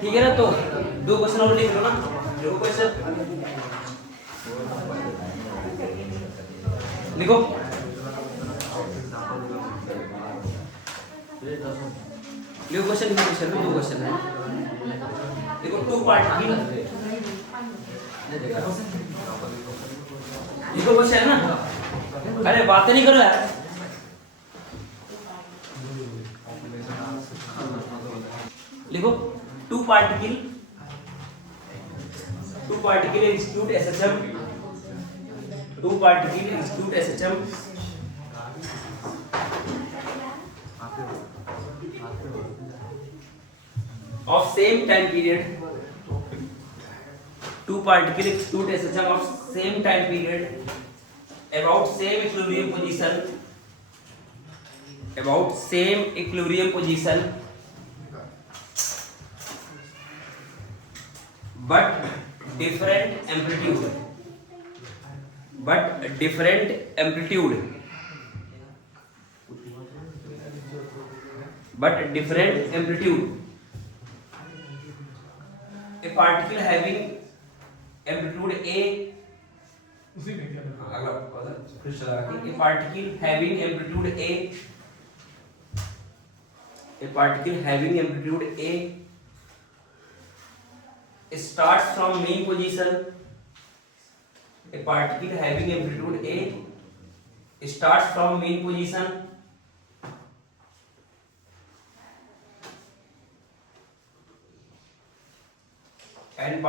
ठीक है ना। तो दो क्वेश्चन और लिख लो ना, देखो क्वेश्चन लिखो। लिखो क्वेश्चन, दो क्वेश्चन है। देखो टू पार्ट की लिखो क्वेश्चन है ना। अरे बातें नहीं करो यार। लिखो two particle execute SHM, two particle execute SHM of same time period, two particle execute SHM of same time period about same equilibrium position but different amplitude, a particle having amplitude A, a particle having amplitude A starts from mean position, a particle having amplitude A starts from mean position and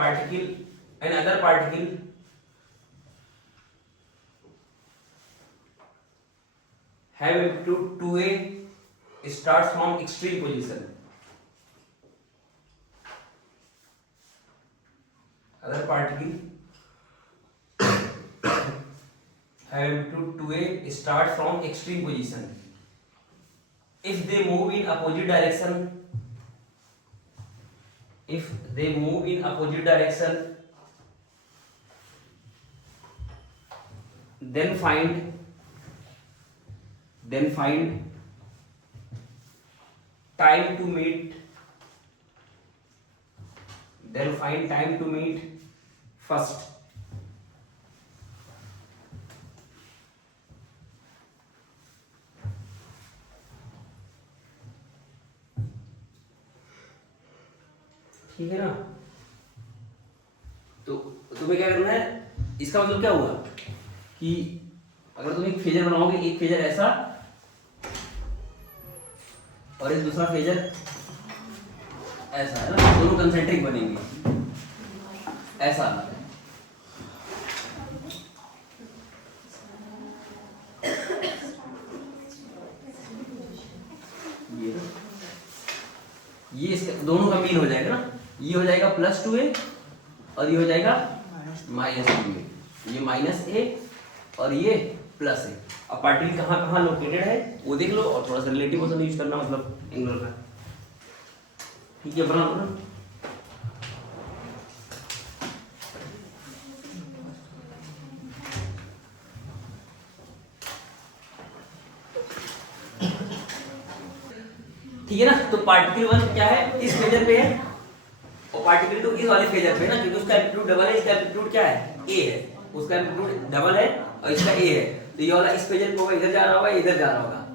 another particle have amplitude 2A starts from extreme position. Other particle have amplitude 2A starts from extreme position. If they move in opposite direction, then find time to meet first. ठीक है ना। तो तुम्हें क्या करना है, इसका मतलब क्या हुआ कि अगर तुम एक फेजर बनाओगे, एक फेजर ऐसा और एक दूसरा फेजर ऐसा है ना, दोनों कंसेंट्रिक बनेंगे ऐसा। ये दोनों का मीन हो जाएगा ना, ये हो जाएगा +2A और ये हो जाएगा -2A, ये -A और ये +A। अब पार्टिकल कहाँ कहाँ लोकेटेड है वो देख लो और थोड़ा सा रिलेटिव मोशन यूज करना, मतलब एंगुलर का। ठीक है, बना लो। ठीक है ना। तो पार्टिकल 1 क्या है, इस फेजर पे है और पार्टिकल 2 इस वाले फेजर पे है ना, क्योंकि उसका एम्पलीट्यूड डबल है, इसका एम्पलीट्यूड क्या है, A है। उसका एम्पलीट्यूड डबल है और इसका A है, तो ये वाला इस फेजर पे होगा, इधर जा रहा होगा, इधर जा रहा होगा।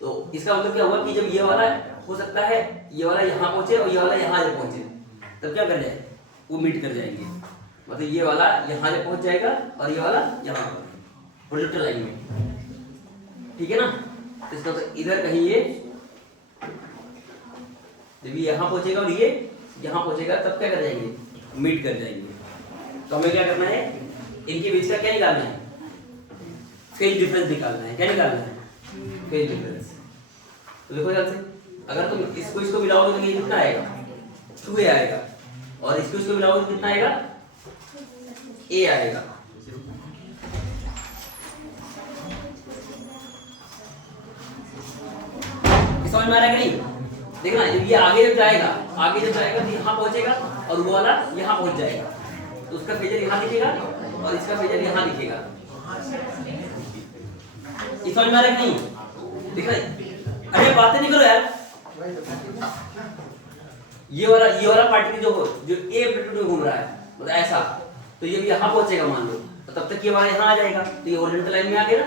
तो इसका मतलब क्या हुआ कि जब ये वाला हो सकता है ये वाला यहाँ पहुंचे और ये वाला यहाँ जब पहुंचे, तब क्या कर जाए, वो मीट कर जाएंगे। मतलब ये वाला यहाँ जब पहुंच जाएगा और ये वाला यहाँ हॉरिजॉन्टल लाइन में। ठीक है ना। तो इसका मतलब इधर कहीं ये जब ये यहाँ पहुंचेगा और ये यहाँ पहुंचेगा, तब क्या कर जाएंगे, मीट कर जाएंगे। तो हमें क्या करना है, इनके बीच का क्या निकालना है, फेज डिफरेंस निकालना है। क्या निकालना है, फेज डिफरेंस। तो देखो ध्यान से, अगर तुम इसको मिलाओगे तो ये कितना आएगा, 2A आएगा, और इसको मिलाओगे तो कितना आएगा, A आएगा। समझ में आ रहा है कि नहीं। देखना, जब ये आगे जब जाएगा तो यहाँ पहुंचेगा और वो वाला यहाँ पहुंच जाएगा, तो उसका फेजर यहाँ दिखेगा और इसका फेजर यहाँ दिखेगा। ये समझ में आ रहा है कि नहीं। देखा, अरे बातें नहीं करो यार। ये वाला पार्टिकल जो ए एम्पलीट्यूड में घूम रहा है मतलब ऐसा, तो ये भी यहाँ पहुंचेगा मान लो, तो तब तक ये वाला यहाँ आ जाएगा, तो ये हॉरिजॉन्टल लाइन में आ गया ना,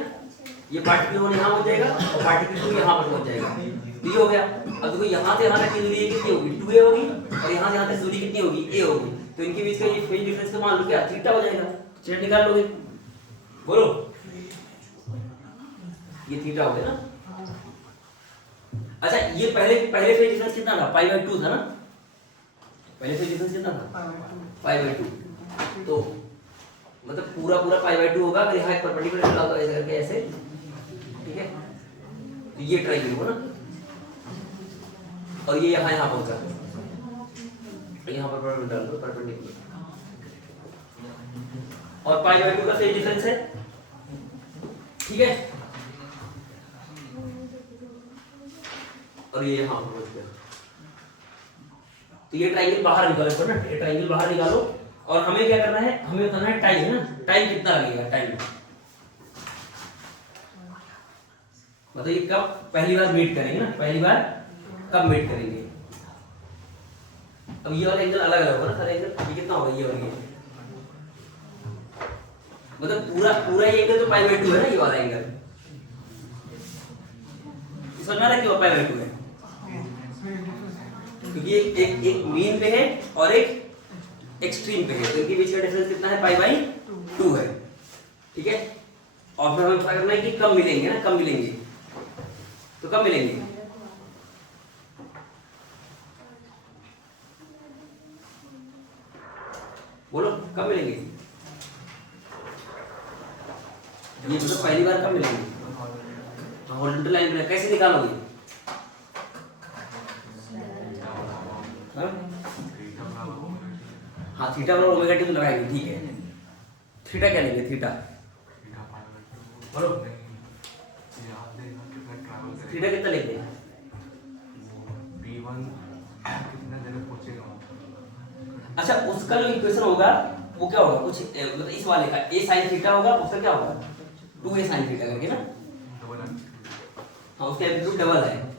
ये पार्टिकल 1 यहाँ पहुंच जाएगा और पार्टिकल 2 यहाँ पर पहुंच जाएगा, तो ये हो गया। अब देखो यहाँ से यहाँ तक की दूरी कितनी होगी 2a होगी, और यहाँ से यहाँ तक दूरी कितनी होगी a होगी, तो इनके बीच का ये फेज डिफरेंस का मान लो क्या थीटा हो जाएगा, चेक निकाल लोगे, बोलो ये थीटा हो गया ना। अच्छा ये पहले फेज डिफरेंस कितना था π/2 था ना, पहले फेज डिफरेंस कितना था π/2, तो मतलब पूरा π/2 होगा अगर यहाँ एक परपेंडिकुलर चला तो ऐसे करके ऐसे, ठीक है, तो ये ट्राई करो ना, और ये यहाँ पहुंचा, तो यहाँ पर डाल दो परपेंडिकुलर, और π/2 का फेज डिफरेंस है, ठीक है, और ये यहाँ पर पहुंच गया, तो ये ट्रायंगल बाहर निकालो ना, ये ट्रायंगल बाहर निकालो, और हमें क्या करना है, हमें बताना है टाइम ना, टाइम कितना लगेगा, टाइम मतलब ये कब पहली बार मीट करेंगे ना, पहली बार कब मीट करेंगे। अब ये वाला एंगल अलग अलग होगा ना सारे एंगल, ये कितना होगा ये वाला, मतलब पूरा ये एंगल तो π/2 है ना, ये वाला एंगल समझ में आ रहा है कि π/2 है, क्योंकि एक मीन पे है और एक एक्सट्रीम पे है, तो इनके बीच का डिफरेंस कितना है π/2 है, ठीक है। और फिर हमें पता करना है कि कब मिलेंगे ना, कब मिलेंगे, तो कब मिलेंगे, बोलो कब मिलेंगे, ये मतलब पहली बार कब मिलेंगे, हॉरिजॉन्टल लाइन पे कैसे निकालोगे, हाँ थीटा बराबर ओमेगा टी तो लगाएंगे, ठीक है, थीटा क्या लेंगे, थीटा बोलो, थीटा कितना लेंगे, अच्छा उसका जो इक्वेशन होगा वो क्या होगा, कुछ मतलब इस वाले का a sin थीटा होगा, उसका क्या होगा 2a sin थीटा करके ना, हाँ उसका एम्पलीट्यूड डबल है,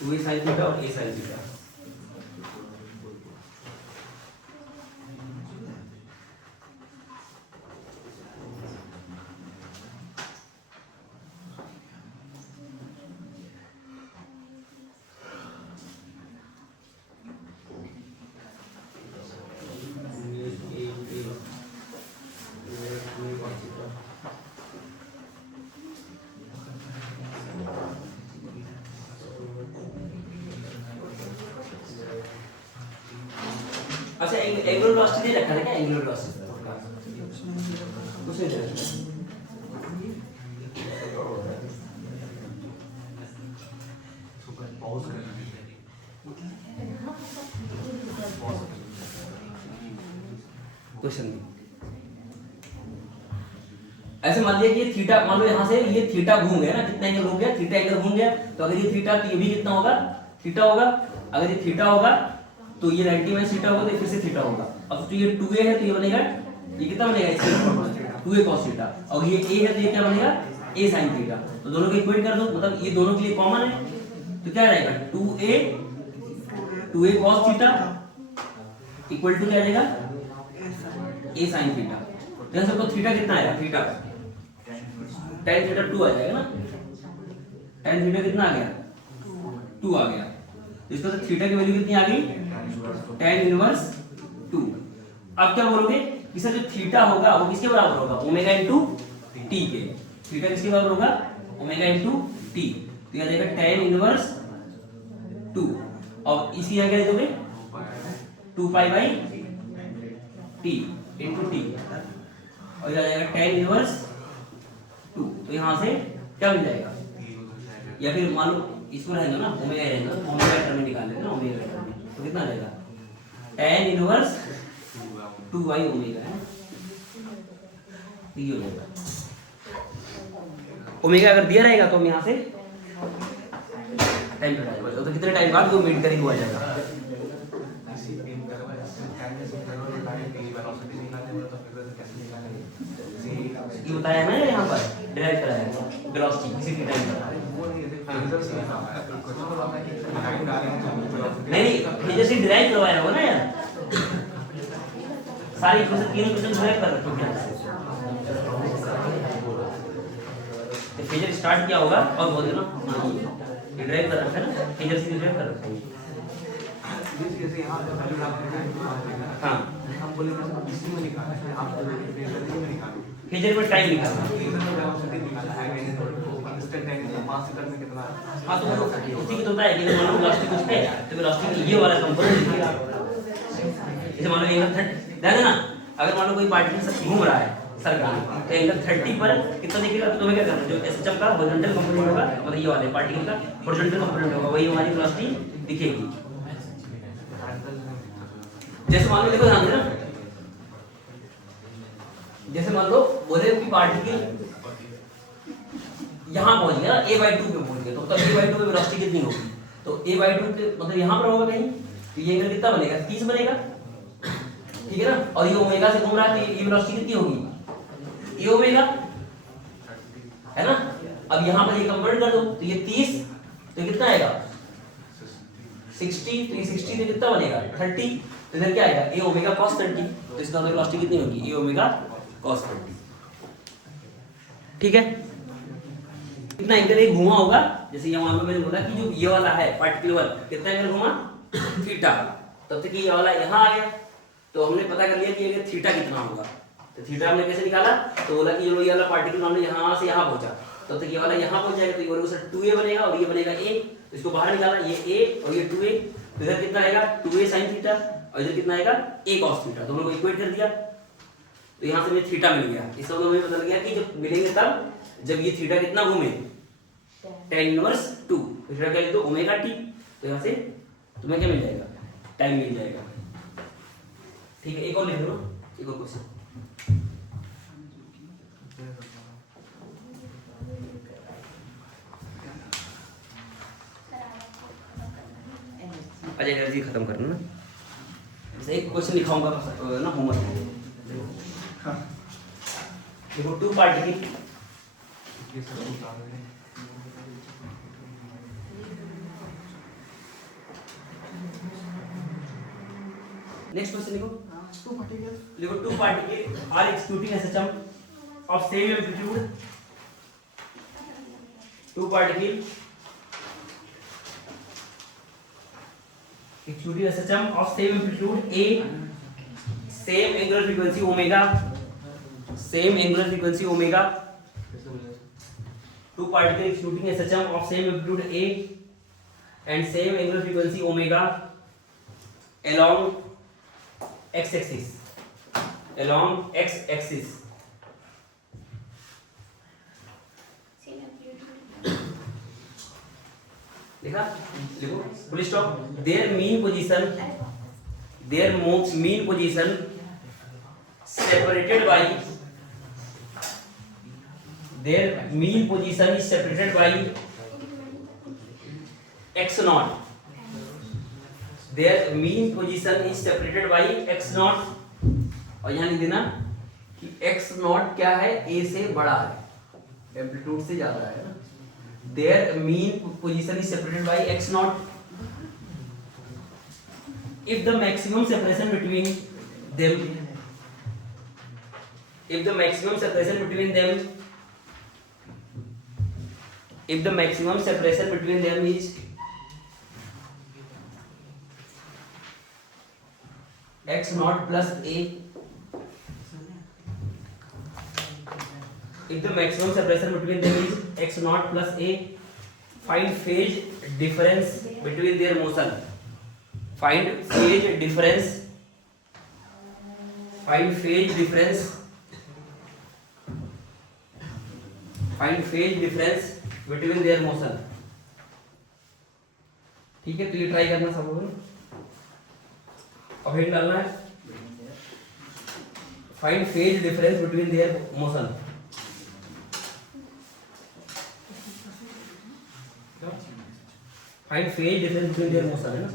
टू ए साइन थीटा और a sin थीटा। अच्छा एंगुलर वेलोसिटी दे रखा है क्या, एंगुलर वेलोसिटी कुछ नहीं दे रखा, क्वेश्चन ऐसे मान लिया कि ये थीटा, मान लो यहाँ से ये थीटा घूम गया ना, कितना एंगल घूम गया, थीटा एंगल घूम गया, तो अगर ये थीटा तो ये भी कितना होगा, थीटा होगा, अगर ये थीटा होगा तो ये 90 माइनस थीटा होगा, तो फिर से थीटा होगा, अब तो ये 2a है तो ये बनेगा, ये कितना बनेगा 2a cos थीटा, और ये a है तो ये क्या बनेगा a sin थीटा, तो दोनों को इक्वेट कर दो, मतलब ये दोनों के लिए कॉमन है, तो क्या रहेगा 2a cos theta equal to क्या आ जाएगा a sin थीटा, तो यहाँ सबको थीटा कितना आएगा, थीटा tan थीटा 2 आ जाएगा ना, tan थीटा कितना आ गया 2 आ गया, तो इसका तो थीटा की वैल्यू कितनी आ गई tan इनवर्स 2। अब क्या बोलोगे, इसका जो थीटा होगा वो किसके बराबर होगा, ओमेगा इनटू टी के, थीटा किसके बराबर होगा ओमेगा इनटू टी, तो यह जाएगा tan इनवर्स 2, और इसी यहाँ क्या दोगे 2π/t इनटू टी, और यह जाएगा tan इनवर्स 2, तो यहाँ से क्या मिल जाएगा, या फिर मान लो इसको रहेगा ना ओमेगा रहेगा, तो ओमेगा टर्म निकाल लेंगे ना, ओमेगा टर्म तो कितना आ जाएगा tan इनवर्स 2y ओमेगा है, ये हो जाएगा, ओमेगा अगर दिया रहेगा तो हम यहाँ से टाइम पे डालेंगे, तो कितने टाइम बाद वो मीट करेंगे वो आ जाएगा, ये बताया है ना यहाँ पर डिराइव कराया है वेलोसिटी किसी भी टाइम पर। नहीं फेजर से डिराइव करवाया होगा ना यार, सारी इक्वेशन तीनों इक्वेशन डिराइव कर रखो क्या। तो फेजर स्टार्ट किया होगा और बोल देना हाँ ये डिराइव कर रखा है ना, फेजर से डिराइव कर रखा है। हाँ हम बोले इसी में निकाला है, आप फेजर में टाइम निकालना। हाँ तो उसी की तो होता है कि मान लो वेलोसिटी कुछ है तो वेलोसिटी ये वाला कंपोनेंट लिखिएगा। जैसे मान लो एंगल 30 ध्यान देना, अगर मान लो कोई पार्टिकल घूम रहा है सर्कल तो एंगल 30 पर कितना दिखेगा, तो तुम्हें क्या करना है जो एसएचएम का हॉरिजॉन्टल कंपोनेंट होगा मतलब ये वाले पार्टिकल का हॉरिजॉन्टल कंपोनेंट होगा वही हमारी वेलोसिटी दिखेगी। जैसे मान लो देखो ध्यान देना, जैसे मान लो बोले कि पार्टिकल यहाँ पहुंच गया ना a/2 पे पहुंच गया, तो तब a/2 पे वेलोसिटी कितनी होगी, तो a/2 के मतलब यहाँ पर होगा कहीं तो ये एंगल कितना बनेगा 30 बनेगा, ठीक है ना। और ये ओमेगा से घूम रहा है तो ये वेलोसिटी कितनी होगी ये ओमेगा है ना। अब यहाँ पर ये कंवर्ट कर दो तो ये 30 तो कितना आएगा 60, तो ये 60 तो कितना बनेगा 30, तो इधर क्या आएगा a ओमेगा cos 30, तो इसका मतलब वेलोसिटी कितनी होगी a ओमेगा cos 30, ठीक है। कितना एंगल ये घुमा होगा, जैसे यहाँ पे मैंने बोला कि जो ये वाला है पार्टिकुलर कितना एंगल घुमा थीटा, तब तक ये वाला यहाँ आ गया तो हमने पता कर लिया कि ये थीटा कितना होगा। तो थीटा हमने कैसे निकाला, तो बोला कि ये वाला पार्टिकल हमने यहाँ से यहाँ पहुंचा तब तक ये वाला यहाँ पहुंच जाएगा तो ये वाला 2a बनेगा और ये बनेगा a, तो इसको बाहर निकाला ये a और ये 2a, तो इधर कितना आएगा 2a sin थीटा और इधर कितना आएगा a cos थीटा, दोनों को इक्वेट कर दिया तो यहाँ से मुझे थीटा मिल गया। इसका मतलब हमें पता लग गया कि जब मिलेंगे तब जब ये थीटा कितना घूमे tan इनवर्स 2, थीटा क्या लिख दो ओमेगा t, तो यहाँ से तुम्हें क्या मिल जाएगा टाइम मिल जाएगा, ठीक है। एक और लिख दो ना, एक और क्वेश्चन अच्छा एनर्जी खत्म करना ना, जैसे एक क्वेश्चन लिखाऊंगा ना होमवर्क देखो 2 पार्टिकल नेक्स्ट क्वेश्चन लिखो 2 particle are executing a system of same amplitude, 2 particle executing a system of same amplitude a, same angular frequency omega, same angular frequency omega, 2 particles executing a system of same amplitude a and same angular frequency omega along x-axis, along x-axis. लिखा लिखो full stop. their mean position separated by their mean position is separated by x naught, their mean position is separated by x naught, और यहाँ लिख देना कि x naught क्या है a से बड़ा है एम्पलीट्यूड से ज्यादा है ना। their mean position is separated by x naught if the maximum separation between them is x naught plus a, if the maximum separation between them is x naught plus a, find phase difference between their motion, find phase difference between their motion, ठीक है। तो ये try करना सब लोगों ने, अब hint डालना है find phase difference between their motion, find phase difference between their motion है ना,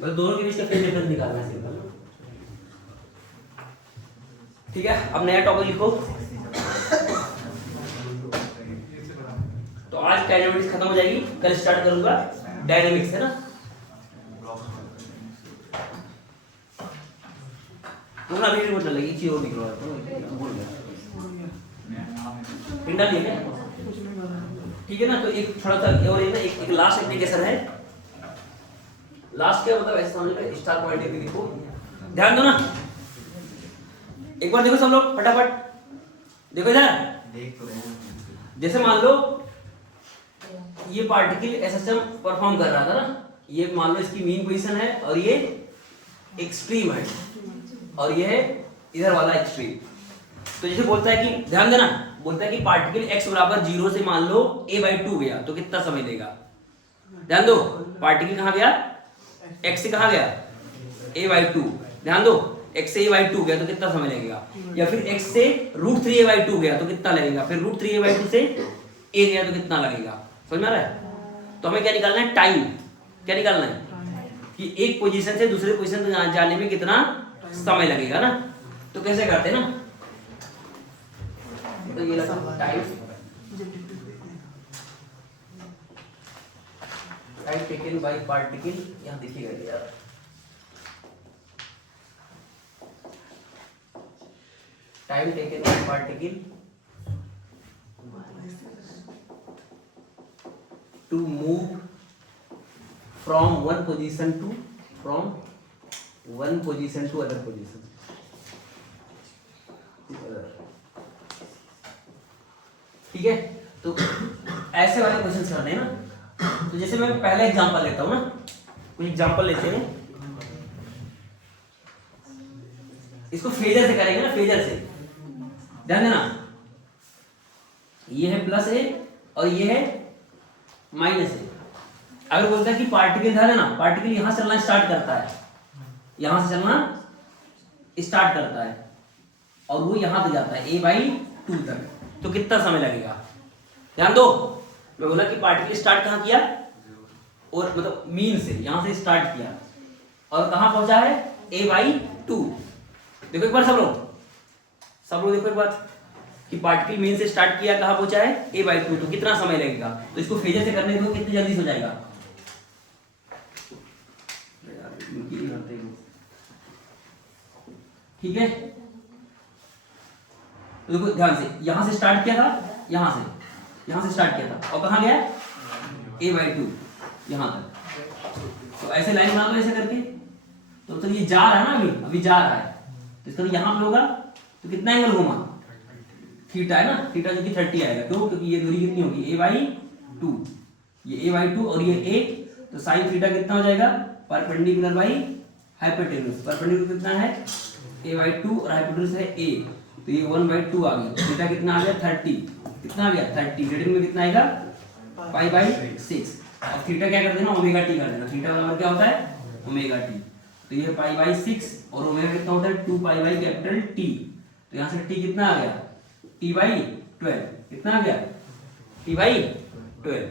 मतलब दोनों के बीच का फेज डिफरेंस निकालना है सिंपल। ठीक है, अब नया टॉपिक लिखो। तो आज काइनेमेटिक्स खत्म हो जाएगी, कल स्टार्ट करूंगा डायनेमिक्स, है ना। तुम ना वीडियो मतलब लगी चीज और निकलो भूल गया पिंडा लिया क्या? ठीक है ना। तो एक थोड़ा सा और एक लास्ट एप्लीकेशन है। लास्ट क्या मतलब ऐसे समझ लो, स्टार पॉइंट एक देखो, ध्यान दो ना, एक बार देखो सब लोग फटाफट देखो इधर। जैसे मान लो ये पार्टिकल एसएसएम परफॉर्म कर रहा था ना, ये मान लो इसकी मीन पोजीशन है और ये एक्सट्रीम है और ये है इधर वाला एक्सट्रीम। तो जैसे बोलता है कि ध्यान देना, बोलता है कि पार्टिकल x बराबर 0 से मान लो a/2 गया तो कितना समय लेगा। ध्यान दो, पार्टिकल कहाँ गया, x से कहाँ गया a/2। ध्यान दो, x से a/2 गया तो कितना समय लगेगा, या फिर x से √3a/2 गया तो कितना लगेगा, फिर √3a/2 से a गया तो कितना लगेगा। समझ में आ रहा है। तो हमें क्या निकालना है, टाइम। क्या निकालना है कि एक पोजीशन से दूसरे पोजीशन तक जाने में कितना समय लगेगा ना। तो कैसे करते हैं ना, तो ये लगा टाइम टेकन बाय पार्टिकल, यहां देखिएगा यार, time taken by particle to move from one position to other position। ठीक है, तो ऐसे वाले क्वेश्चन करने हैं ना। तो जैसे मैं पहला एग्जांपल लेता हूं ना, कुछ एग्जांपल लेते हैं, इसको फेजर से करेंगे ना, फेजर से। ध्यान देना, ये है प्लस ए और ये है माइनस है। अगर बोलता है कि पार्टिकल, ध्यान देना, पार्टिकल यहां से चलना स्टार्ट करता है, यहां से चलना स्टार्ट करता है और वो यहां पे जाता है a/2 तक, तो कितना समय लगेगा। ध्यान दो, मैं बोला कि पार्टिकल स्टार्ट कहां किया, और मतलब मीन से, यहां से स्टार्ट किया और कहां पहुंचा है a/2। देखो एक बार सब लोग देखो एक बार कि पार्टिकल मीन से स्टार्ट किया, कहां पहुंचा है a/2, तो कितना समय लगेगा। तो इसको फेजर से करने दो, कितनी जल्दी हो जाएगा। ठीक है, तो देखो ध्यान से, यहां से स्टार्ट किया था, यहां से स्टार्ट किया था और कहां गया a/2 यहां तक। तो ऐसे लाइन बना लो ऐसे करके, तो मतलब ये जा रहा है ना, अभी जा रहा है, तो इसका यहां पे होगा तो कितना एंगल घूमा, थीटा है ना, थीटा जो कि 30 आएगा। क्यों, क्योंकि ये दूरी कितनी होगी a/2, ये a/2 और ये a, तो साइन थीटा कितना हो जाएगा, परपेंडिकुलर बाई हाइपोटेन्यूज। परपेंडिकुलर कितना है a/2 और हाइपोटेन्यूज है a, तो ये 1/2 आ गया। थीटा कितना आ गया 30, कितना आ गया 30, रीडिंग में कितना आएगा π/6। अब थीटा क्या कर देना, ओमेगा टी कर देना, थीटा बराबर क्या होता है ओमेगा टी, तो ये π/6 और ओमेगा कितना होता है 2π/T। तो यहां से t कितना आ गया t/12, कितना आ गया t/12।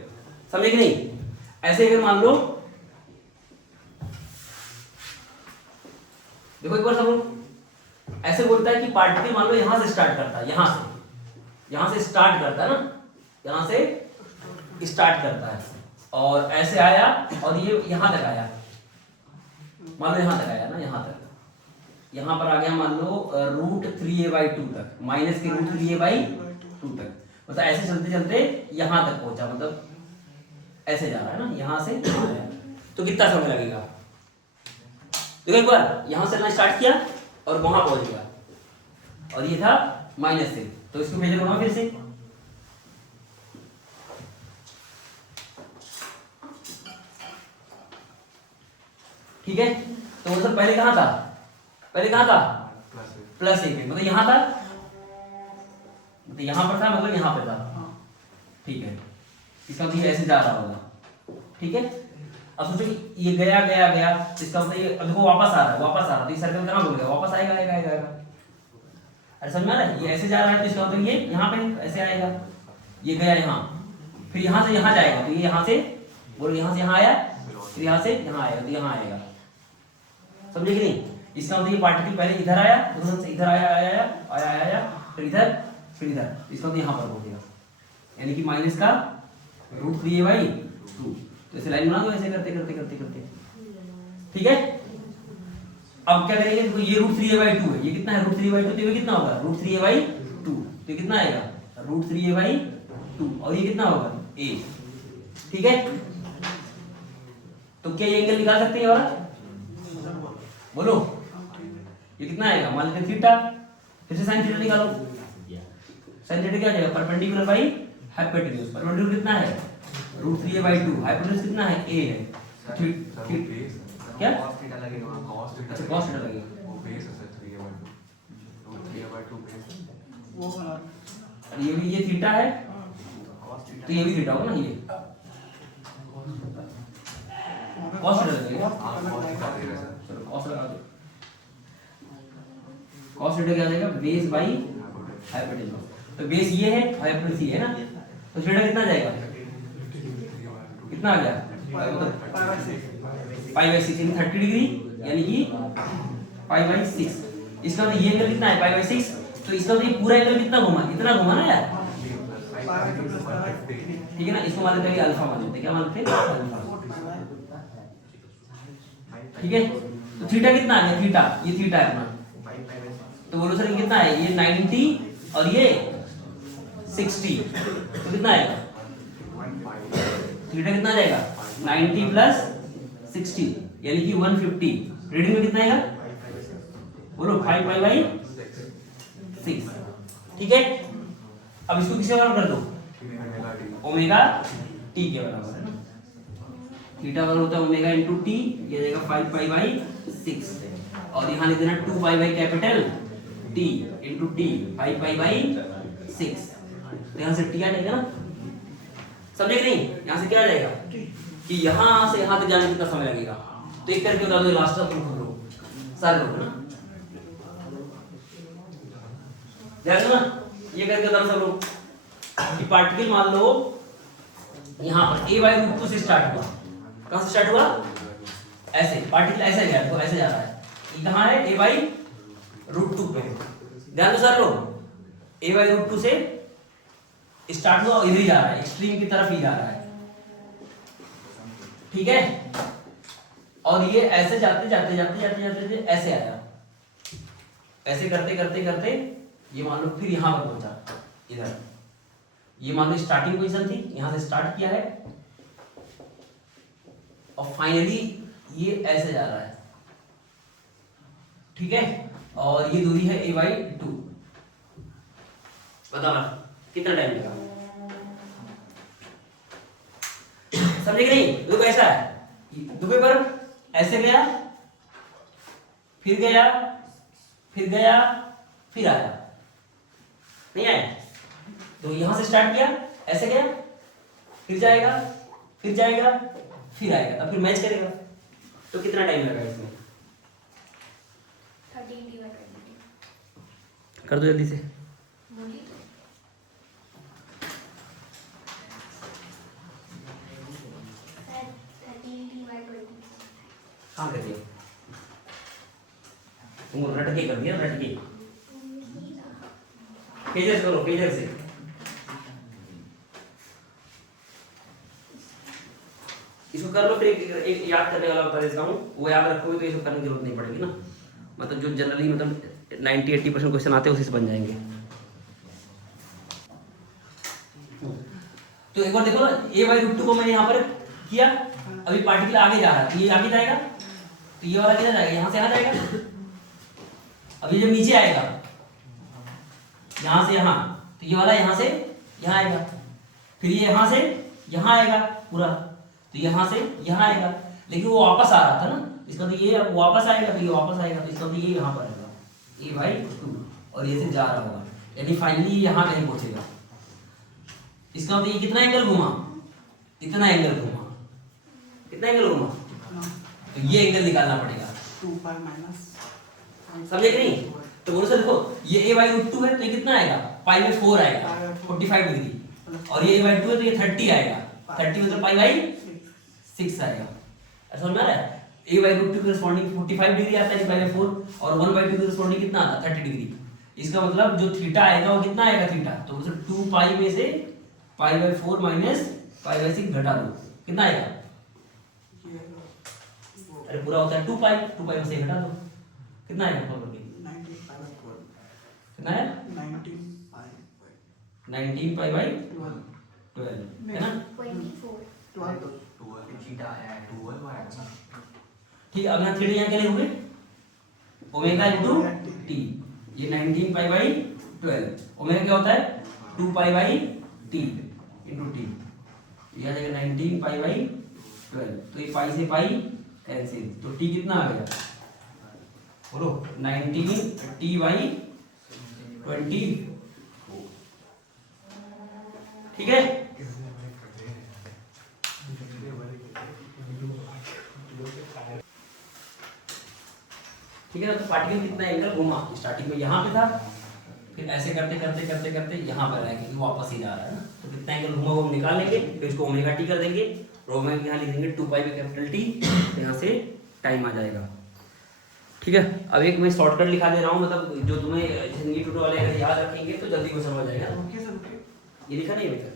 समझे कि नहीं। ऐसे अगर मान लो, देखो एक बार सब लोग, ऐसे बोलता है कि पार्टिकल मान लो यहां से स्टार्ट करता है, यहां से स्टार्ट करता है ना, यहां से स्टार्ट करता है और ऐसे आया और ये यहां तक आया, मान लो यहां तक आया ना, यहां पर आ गया मान लो √3a/2 तक, माइनस के √3a/2 तक, मतलब ऐसे चलते चलते यहां तक पहुंचा, मतलब ऐसे जा रहा है ना, यहां से यहां आया, तो कितना समय लगेगा। देखो एक बार, यहां से ना स्टार्ट किया और वहां पहुंच गया और ये था माइनस से, तो इसको मेजर बनाओ फिर से। ठीक है, तो मतलब पहले कहां था, प्लस एक, मतलब यहां था, मतलब यहां पर था, मतलब यहां पे था। ठीक है, इसका मतलब ऐसे जा रहा होगा। ठीक है, अब सोचो ये गया गया गया, इसका मतलब ये देखो वापस आ रहा है, तो ये सर्कल कहां घूम गया, वापस आएगा। अरे समझ में आ रहा है, ये ऐसे जा रहा है तो इसका मतलब ये यहाँ पे ऐसे आएगा, ये गया यहाँ, फिर यहाँ से यहाँ जाएगा, तो ये यहाँ से बोलो, यहाँ से यहाँ आया, फिर यहाँ से यहाँ आएगा, तो यहाँ आएगा। समझे कि नहीं। इसका मतलब ये पार्टिकल पहले इधर आया, उधर से इधर आया आया आया आया आया, फिर इधर फिर इधर, इसका मतलब यहाँ पर पहुंचेगा, यानी कि माइनस का √3a/2। तो ऐसे लाइन बना दो, ऐसे करते करते करते करते, ठीक है। अब क्या करेंगे, देखो ये √3a/2 है, ये कितना है √3a/2, तो ये कितना होगा √3a/2, तो ये कितना आएगा √3a/2, और ये कितना होगा a, ठीक है। तो क्या ये एंगल निकाल सकते हैं ये वाला, बोलो ये कितना आएगा, मान लेते थीटा, फिर से साइन थीटा निकालो, साइन थीटा क्या आ जाएगा परपेंडिकुलर बाई हाइपोटेन्यूज, परपेंडिकुलर कितना है √3a/2, हाइपोटेन्यूज कितना है a है, क्या cos थीटा लगेगा, cos थीटा अच्छा cos थीटा लगेगा, वो बेस है सर 3a/2, तो 3a/2 बेस है, वो बना ये भी ये थीटा है, cos थीटा तो ये भी थीटा होगा ना, ये cos थीटा लगेगा, हाँ cos थीटा देगा सर, चलो cos लगा दो, cos थीटा क्या आ जाएगा बेस बाई हाइपोटेन्यूज, तो बेस ये है, हाइपोटेन्यूज ये है ना, तो थीटा कितना आ जाएगा, कितना आ गया π/6 यानी 30 डिग्री, यानी कि π/6, इसका मतलब ये एंगल कितना है π/6, तो इसका मतलब ये पूरा एंगल कितना घुमा, इतना घुमा ना यार, ठीक है ना, इसको मान लेते हैं अल्फा, मान लेते हैं, क्या मानते हैं अल्फा, ठीक है। तो थीटा कितना आ गया, थीटा ये थीटा है अपना, तो बोलो सर ये कितना है, ये 90 और ये 60, तो कितना आएगा थीटा कितना आ जाएगा 90 प्लस 60 यानी कि 150, रीडिंग में कितना आएगा बोलो 5π/6, ठीक है। अब इसको किसके बराबर कर दो, ओमेगा टी के बराबर है ना, थीटा बराबर होता है ओमेगा इंटू टी, ये जाएगा 5π/6, और यहाँ लिख देना 2π/कैपिटल टी इंटू टी 5π/6, तो यहाँ से टी आ जाएगा ना, समझे कि नहीं, यहाँ से क्या आ जाएगा कि यहाँ से यहाँ तक जाने में कितना समय लगेगा, तो एक करके बता दो, लास्ट तक तुम लो सारे लोग ना, ध्यान दो ना, ये करके बता सब लोग कि पार्टिकल मान लो यहाँ पर a/√2 से स्टार्ट हुआ, कहाँ से स्टार्ट हुआ, ऐसे पार्टिकल ऐसे गया, तो ऐसे जा रहा है, ये कहाँ है a/√2 पे, ध्यान दो सारे लोग, a/√2 से स्टार्ट हुआ और इधर ही जा रहा है, एक्सट्रीम की तरफ ही जा रहा है, ठीक है। और ये ऐसे जाते जाते जाते जाते जाते ऐसे आया, ऐसे करते करते करते ये मान लो फिर यहां पर पहुंचा, इधर ये मान लो स्टार्टिंग पोजीशन थी, यहां से स्टार्ट किया है और फाइनली ये ऐसे जा रहा है, ठीक है। और ये दूरी है a/2, बताना कितना टाइम लगा, समझे कि नहीं, देखो ऐसा है, दुबई पर ऐसे गया, फिर गया, फिर गया, फिर आया, नहीं आया, तो यहां से स्टार्ट किया, ऐसे गया, फिर जाएगा, फिर जाएगा, फिर आएगा, अब फिर मैच करेगा, तो कितना टाइम लगेगा इसमें, 30 कर दो जल्दी से, हाँ कर दिया, तुम रट के कर दिया, रट के पेजर करो, पेजर से इसको कर लो, फिर एक याद करने वाला बता देता हूँ, वो याद रखोगे तो ये सब करने की जरूरत नहीं पड़ेगी ना, मतलब जो जनरली मतलब 90-80% क्वेश्चन आते हैं उसी से बन जाएंगे। तो एक बार देखो ना, a/√2 को मैंने यहाँ पर किया, अभी पार्टिकल आगे जा रहा है, ये आगे जाएगा, तो ये वाला किधर जाएगा, यहाँ से यहाँ जाएगा, अभी जब नीचे आएगा यहाँ से यहाँ, तो ये वाला यहाँ से यहाँ आएगा, फिर ये यहाँ से यहाँ आएगा पूरा, तो यहाँ से यहाँ आएगा, लेकिन वो वापस आ रहा था ना, इसका तो ये अब वापस आएगा, तो ये वापस आएगा, तो इसका तो ये यहाँ पर आएगा a/2, और ये से जा रहा होगा, यानी फाइनली यहाँ कहीं पहुंचेगा, इसका मतलब ये कितना एंगल घुमा, इतना एंगल घुमा, कितना एंगल घुमा, तो ये एंगल निकालना पड़ेगा, 2π माइनस, समझे कि नहीं। तो बोलो सर देखो ये a/√2 है, तो ये कितना आएगा π/4 आएगा, 45 डिग्री, और ये a/2 है तो ये 30 आएगा, 30 मतलब π/6 आएगा, समझ में आ रहा है। a by root 2 corresponding 45 degree आता है by 4 और 1 by 2 corresponding कितना आता है 30 डिग्री। इसका मतलब जो थीटा आएगा वो कितना आएगा थीटा, तो मतलब 2 पाई में से pi by 4 minus pi by 6 घटा दो, कितना आएगा? अरे पूरा होता है 2 पाई में से घटा दो, कितना आएगा? कितना है? 19 पाई बाय 12 है ना? 12 थीटा आया है 12 आया। ठीक है, अब यहाँ थीटा यहाँ क्या लिखोगे? ओमेगा इनटू टी, ये 19 पाई बाई 12। ओमेगा क्या होता है? 2 pi by T into T, यह आ जाएगा 19 पाई बाई 12। तो ये पाई से पाई कैंसिल, तो टी कितना आ गया? बोलो 19 टी बाई 20। ठीक है, ठीक है ना? तो पार्टिकल कितना एंगल घुमा, स्टार्टिंग में यहाँ पे था, फिर ऐसे करते करते करते करते यहाँ पर आएगा, क्योंकि वापस ही जा रहा है ना, तो कितना एंगल घुमा वो हम निकाल लेंगे, फिर इसको ओमेगा टी कर देंगे, ओमेगा यहाँ लिख देंगे 2 पाई में कैपिटल टी, यहाँ से टाइम आ जाएगा। ठीक है, अब एक मैं शॉर्टकट लिखा दे रहा हूँ, मतलब जो तुम्हें जिंदगी टूटो वाले अगर याद रखेंगे तो जल्दी क्वेश्चन हो जाएगा। Okay sir, okay. ये लिखा नहीं है?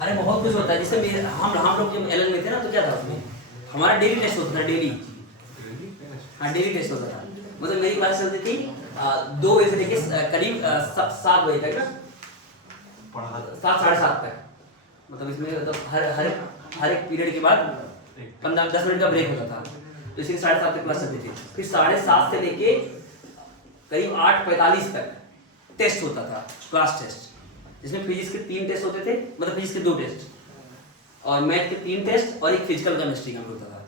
अरे बहुत कुछ होता है, जैसे हम लोग जब एलन में थे ना, तो क्या था उसमें हमारा डेली टेस्ट होता था, डेली। हाँ, डेली टेस्ट होता था, मतलब मेरी क्लास चलती थी 2 बजे से लेके करीब 7 बजे तक ना, 7 साढ़े 7 तक। मतलब इसमें मतलब हर एक पीरियड के बाद 15-10 मिनट का ब्रेक होता था, तो इसलिए 7:30 तक क्लास चलती थी। फिर 7:30 से लेके करीब 8:45 तक टेस्ट होता था, क्लास टेस्ट, जिसमें फिजिक्स के 3 टेस्ट होते थे, मतलब फिजिक्स के 2 टेस्ट, और मैथ के 3 टेस्ट और एक फिजिकल केमिस्ट्री का होता था।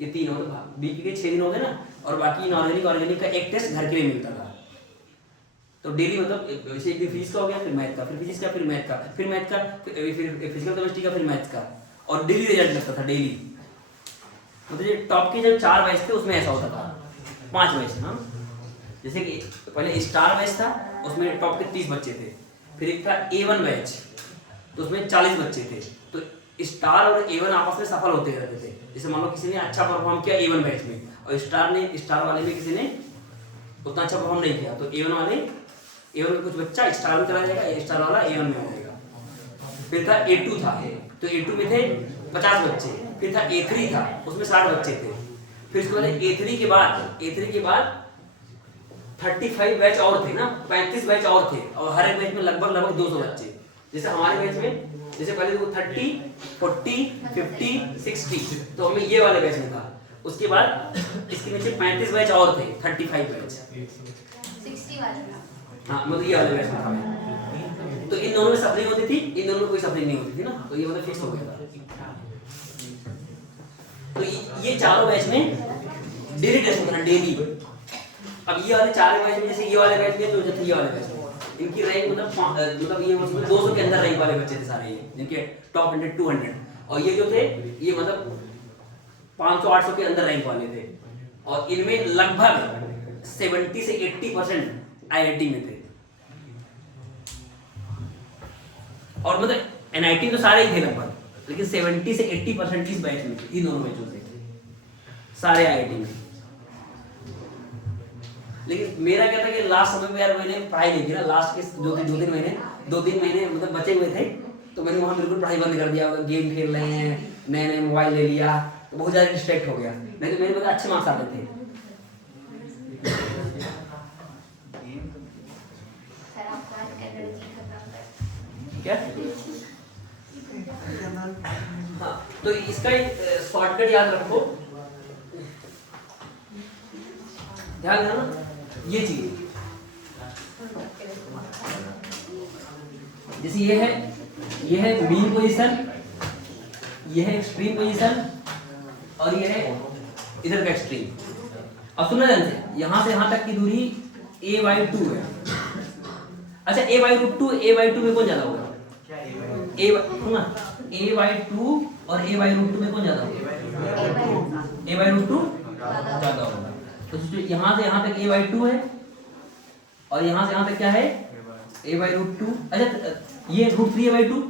ये 3 होता था, बीपी के 6 दिन होते ना, और बाकी इनऑर्गेनिक का एक टेस्ट घर के लिए मिलता था। तो डेली मतलब वैसे एक दिन फिजिक्स का हो गया, फिर मैथ का, फिर फिजिक्स का, फिर मैथ का, फिर मैथ का, फिर फिजिकल केमिस्ट्री का, फिर मैथ का, और डेली रिजल्ट लगता था, डेली। मतलब टॉप के जो 4 बैच थे उसमें ऐसा होता था, 5 बैच। हाँ, जैसे कि पहले स्टार बैच था, उसमें टॉप के 30 बच्चे थे, फिर एक था A1 बैच, तो उसमें 40 बच्चे थे। तो स्टार और A1 आपस में सफल होते रहते थे। जैसे मान लो किसी ने अच्छा परफॉर्म किया A1 बैच में, और स्टार वाले में किसी ने उतना अच्छा परफॉर्म नहीं किया, तो A1 में कुछ बच्चा स्टार में चला जाएगा, स्टार वाला A1 में आ जाएगा। फिर था A2 था, तो A2 में थे 50 बच्चे। फिर था A3 था, उसमें 60 बच्चे थे। फिर उसके बाद A3 के बाद 35 बैच और थे ना, 35 बैच और थे, और हर एक बैच में लगभग 200 बच्चे। जैसे हमारे बैच में, जैसे पहले देखो 30, 40, 50, 60, तो हमें ये वाले बैच में था। उसके बाद इसके नीचे 35 बैच और थे, 35 बैच 60 वाले। हाँ, मतलब ये वाले बैच में था मैं। तो इन दोनों में सफलिंग होती थी, इन दोनों में कोई सफलिंग नहीं होती थी ना, तो ये मतलब फिक्स हो गया था। तो ये चारों बैच में डेली टेस्ट होता था, डेली। अब ये वाले 4 बैच में, जैसे ये वाले बैच में, तो ये वाले बैच में इनकी रैंक मतलब ये उसमें 200 के अंदर रैंक वाले बच्चे थे सारे, ये जिनके टॉप 100 200, और ये जो थे ये मतलब 500-800 के अंदर रैंक वाले थे, और इनमें लगभग 70 से 80% IIT में थे। और मतलब NIT तो सारे ही थे लगभग, लेकिन 70 से 80% इस बैच में थे, इन दोनों बैचों से सारे IIT में। लेकिन मेरा क्या था कि लास्ट समय में यार मैंने पढ़ाई नहीं की ना, लास्ट के 2-3 महीने मतलब बचे हुए थे, तो मैंने वहाँ बिल्कुल पढ़ाई बंद कर दिया। गेम खेल रहे हैं, नए मोबाइल ले लिया, तो बहुत ज़्यादा डिस्ट्रैक्ट हो गया, नहीं तो मेरे मतलब अच्छे मार्क्स आते थे। क्या? हाँ, तो इसका शॉर्टकट याद रखो, ध्यान देना ये चीज। जैसे ये है मीन पोजीशन, ये है एक्सट्रीम पोजीशन, और ये है इधर का एक्सट्रीम। अब सुनना ध्यान से, यहाँ से यहाँ तक की दूरी a/2 है। अच्छा, a/2 में कौन ज्यादा होगा? a/2 और a/2 में कौन ज्यादा होगा? a/2 ज्यादा होगा। तो यहाँ से यहाँ तक a/2 है, और यहाँ से यहाँ तक क्या है? a by रूट 2, अच्छा ये रूट 3 a by 2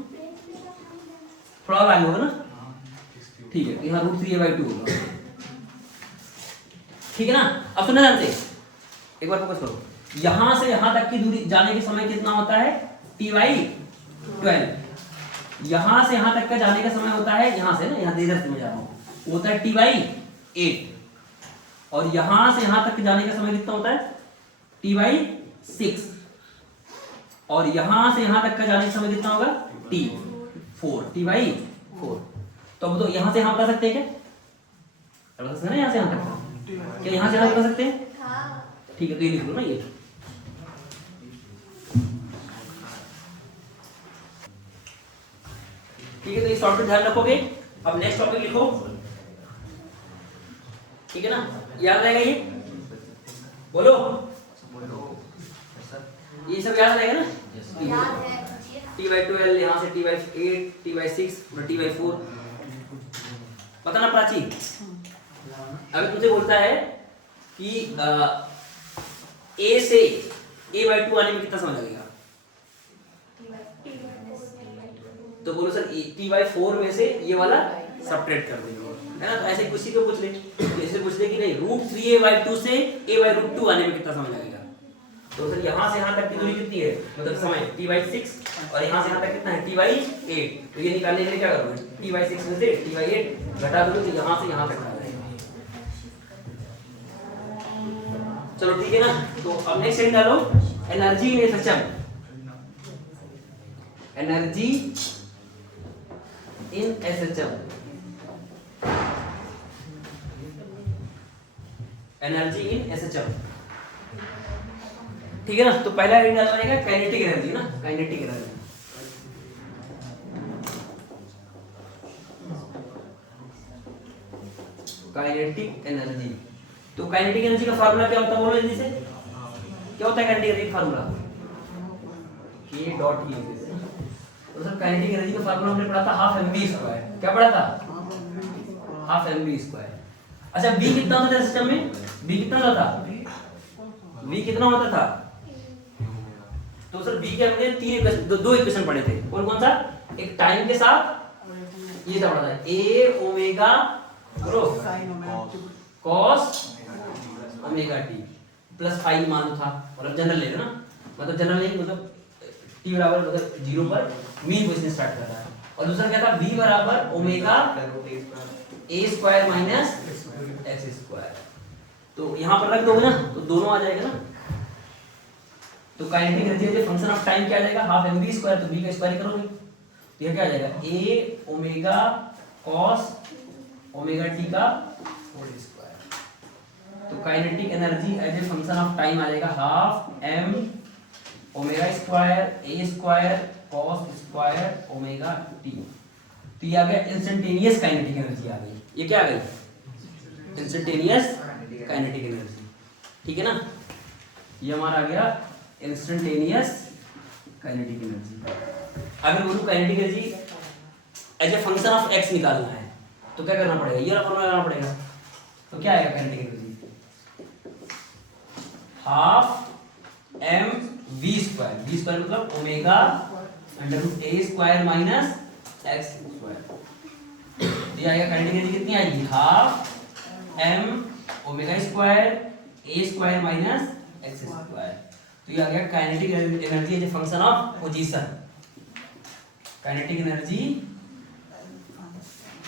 थोड़ा और आगे होगा ना, ठीक है, यहाँ रूट 3 a by 2 होगा, ठीक है ना। अब सुनना ध्यान से, एक बार फोकस करो, यहां से यहां तक की दूरी जाने के समय कितना होता है, t बाई 12, यहां से यहां तक का जाने का समय होता है, यहां से ना, यहां इधर से मैं जा रहा हूं, होता है t बाई 8, और यहां से यहां तक जाने का समय कितना होता है, t बाई 6, और यहां से यहां तक का जाने का समय कितना होगा, t बाई 4। तो अब तो यहां से यहां बता सकते हैं क्या, बता सकते हैं ना, यहां से यहां तक क्या, यहां से यहां बता सकते हैं, हाँ। ठीक है, तो ये लिख लो ना, ये ठीक है, तो इस शॉर्ट पे ध्यान रखोगे। अब नेक्स्ट टॉपिक लिखो, ठीक है ना, याद रहेगा ये, बोलो, ये सब याद रहेगा ना, याद है, पूछिए ना। t बाई 12, यहाँ से t बाई 8, t बाई 6 और t बाई 4, पता ना प्राची। अगर तुझे बोलता है कि a से a बाई 2 आने में कितना समय लगेगा, तो बोलो सर t बाई 4 में से ये वाला सब्ट्रैक्ट कर देंगे, है ना। तो ऐसे किसी को पूछ ले, जैसे पूछ ले कि नहीं रूट 3 a बाई 2 से a बाई रूट 2 आने में कितना समय लगेगा, तो सर यहाँ से यहाँ तक की दूरी कितनी है, मतलब समय t बाई 6, और यहाँ से यहाँ तक कितना है, t बाई 8, तो ये निकालने के लिए क्या करोगे, t बाई 6 में से t बाई 8 घटा दोगे तो यहाँ से यहाँ तक आ जाएगा। चलो ठीक है ना, तो अब नेक्स्ट सेकंड डालो, energy in A system, energy in A system, energy in A system, ठीक है ना। तो पहला रीड डालना पड़ेगा काइनेटिक एनर्जी ना, काइनेटिक एनर्जी, काइनेटिक एनर्जी। तो काइनेटिक एनर्जी का फार्मूला क्या होता है, बोलो जल्दी से, क्या होता है काइनेटिक एनर्जी का फार्मूला, k डॉट e। तो सर काइनेटिक एनर्जी का फार्मूला हमने पढ़ा था हाफ mv स्क्वायर, क्या पढ़ा था, हाफ mv स्क्वायर। अच्छा v कितना होता था सिस्टम में, v कितना होता था, v कितना होता था, तो सर v के हमने दो इक्वेशन पढ़े थे, कौन कौन सा, एक टाइम के साथ ये था पढ़ा था, a omega cos omega t plus phi मान था, मतलब जनरल ले ना, मतलब जनरल नहीं, मतलब t बराबर मतलब 0 पर मीन क्वेश्चन स्टार्ट करता है, और दूसरा क्या था, v बराबर omega a square minus x square, तो यहाँ पर रख दोगे ना तो दोनों आ जाएगा ना। तो काइनेटिक एनर्जी के फंक्शन ऑफ टाइम क्या आ जाएगा, हाफ mv स्क्वायर, तो v का स्क्वायर करोगे तो यह क्या आ जाएगा, a omega cos omega t का होल स्क्वायर। तो kinetic energy as a function of time आ जाएगा half m omega square a square cos square omega t। तो ये आ गया इंस्टेंटेनियस काइनेटिक एनर्जी आ गई, ये क्या आ गई, इंस्टेंटेनियस काइनेटिक एनर्जी, ठीक है ना, ये हमारा आ गया इंस्टेंटेनियस काइनेटिक एनर्जी। अगर बोलूं kinetic energy as a function of x निकालना है तो क्या करना पड़ेगा, ये फॉर्मूला लगाना पड़ेगा, तो क्या आएगा kinetic energy, half m v square मतलब omega under root a square minus x square, ये आएगा काइनेटिक एनर्जी कितनी आएगी, half m omega square a square minus x square. तो ये आ गया kinetic energy as a function of position, kinetic energy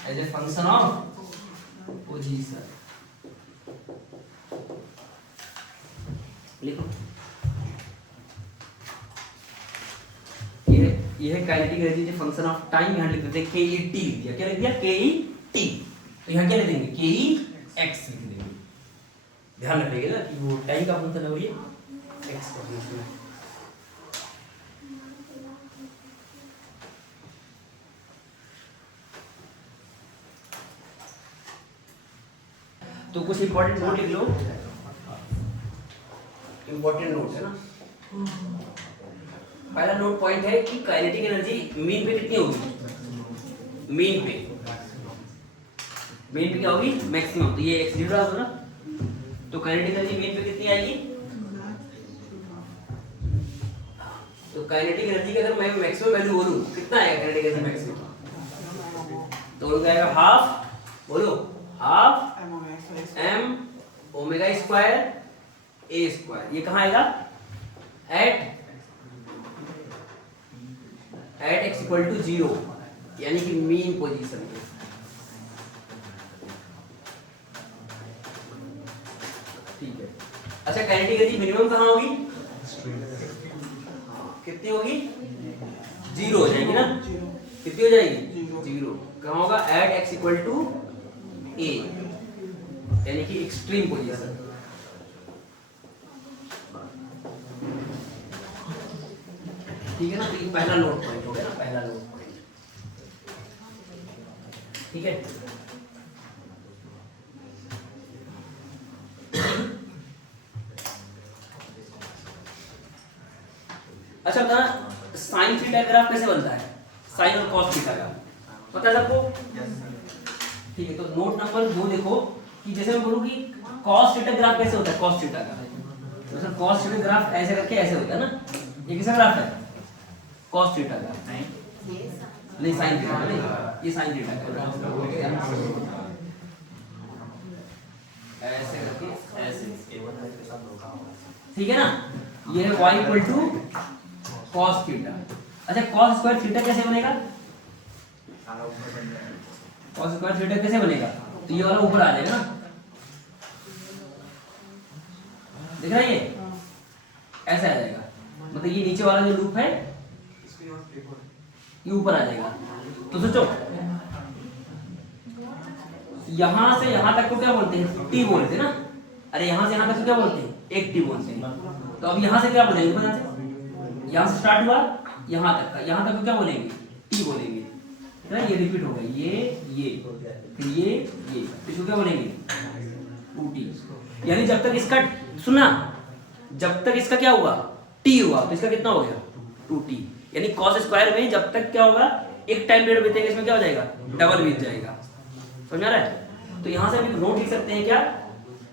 as a function of position, लिखो ये है kinetic energy as a function of time, यहाँ लिख देते हैं ke t लिख दिया, क्या लिख दिया ke t, तो यहाँ क्या लिख देंगे ke x लिख देंगे, ध्यान रखिएगा ना कि वो टाइम का फंक्शन है और ये x का फंक्शन है। तो कुछ इंपॉर्टेंट नोट लिख लो, इंपॉर्टेंट नोट है ना। पहला नोट पॉइंट है कि काइनेटिक एनर्जी मीन पे कितनी होगी, मीन पे क्या होगी, मैक्सिमम, तो ये x जीरो होगा ना, तो काइनेटिक एनर्जी मीन पे कितनी आएगी, तो काइनेटिक एनर्जी का अगर मैं मैक्सिमम वैल्यू बोलूं कितना आएगा काइनेटिक एनर्जी मैक्सिमम? तो हो जाएगा हाफ, बोलो half m omega square a square. ये कहाँ आएगा? एट x इक्वल टू 0 यानी कि मीन पोजीशन पे। ठीक है। अच्छा काइनेटिक एनर्जी मिनिमम कहाँ होगी? कितनी होगी? 0 हो जाएगी ना? कितनी हो जाएगी? 0। कहाँ होगा? At x equal to a यानी कि एक्सट्रीम पोजीशन। ठीक है ना? तो ये पहला नोट पॉइंट हो गया ना, पहला नोट पॉइंट। ठीक है। अच्छा बताना साइन थीटा ग्राफ कैसे बनता है? साइन और कॉस थीटा का पता है सबको? ठीक है। तो नोट नंबर 2 देखो कि जैसे मैं बोलूं कि कॉस थीटा ग्राफ कैसे होता है? कॉस थीटा का तो सर कॉस थीटा ग्राफ ऐसे करके ऐसे होता है ना। ये किसका ग्राफ है? कॉस थीटा का। नहीं साइन थीटा नहीं, ये साइन थीटा का। ऐसे करके ऐसे, ठीक है ना? ये है y equal to cos theta. अच्छा कॉस स्क्वायर थीटा कैसे बनेगा? कॉस स्क्वायर थीटा कैसे बनेगा? तो ये वाला ऊपर आ जाएगा ना, दिख रहा है? ये ऐसा आ जाएगा, मतलब ये नीचे वाला जो लूप है ये ऊपर आ जाएगा। तो सोचो यहां से यहां तक को क्या बोलते हैं? टी बोलते हैं ना। अरे यहां से यहां तक को क्या बोलते हैं? एक टी बोलते हैं। तो अब यहां से क्या बोलेंगे? यहां से स्टार्ट हुआ यहां तक का, यहां तक को क्या बोलेंगे? टी बोलेंगे ना। ये रिपीट होगा, ये फिर ये इसको क्या बोलेंगे? 2t। यानी जब तक इसका सुना, जब तक इसका क्या हुआ? t हुआ, तो इसका कितना हो गया? 2t। यानी cos स्क्वायर में जब तक क्या होगा? एक टाइम पीरियड बीतेगा, इसमें क्या हो जाएगा? डबल बीत जाएगा। समझ आ रहा है? तो यहां से हम नोट लिख सकते हैं क्या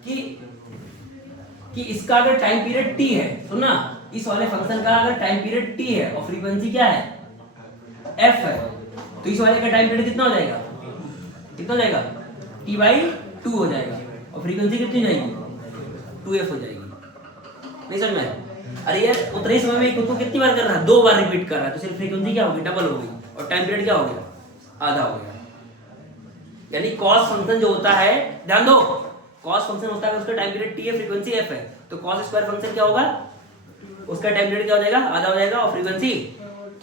कि इसका अगर टाइम पीरियड t है, सुनना, इस वाले फंक्शन का अगर टाइम पीरियड t है और फ्रीक्वेंसी क्या है? f है, तो इस वाले का टाइम पीरियड कितना हो जाएगा? कितना हो जाएगा? t/2 हो जाएगा और फ्रीक्वेंसी कितनी हो जाएगी? 2f हो जाएगी। नहीं समझ में आया? अरे यार उतने ही समय में खुद को कितनी बार कर रहा है? 2 बार रिपीट कर रहा है, तो सिर्फ फ्रीक्वेंसी क्या होगी? डबल हो गई और टाइम पीरियड क्या हो गया? आधा हो गया। यानी कॉस फंक्शन जो होता है, ध्यान दो, कॉस फंक्शन होता है उसका टाइम पीरियड t है, फ्रीक्वेंसी f है, तो कॉस स्क्वायर फंक्शन क्या होगा? उसका टाइम पीरियड क्या हो जाएगा? आधा हो जाएगा और फ्रीक्वेंसी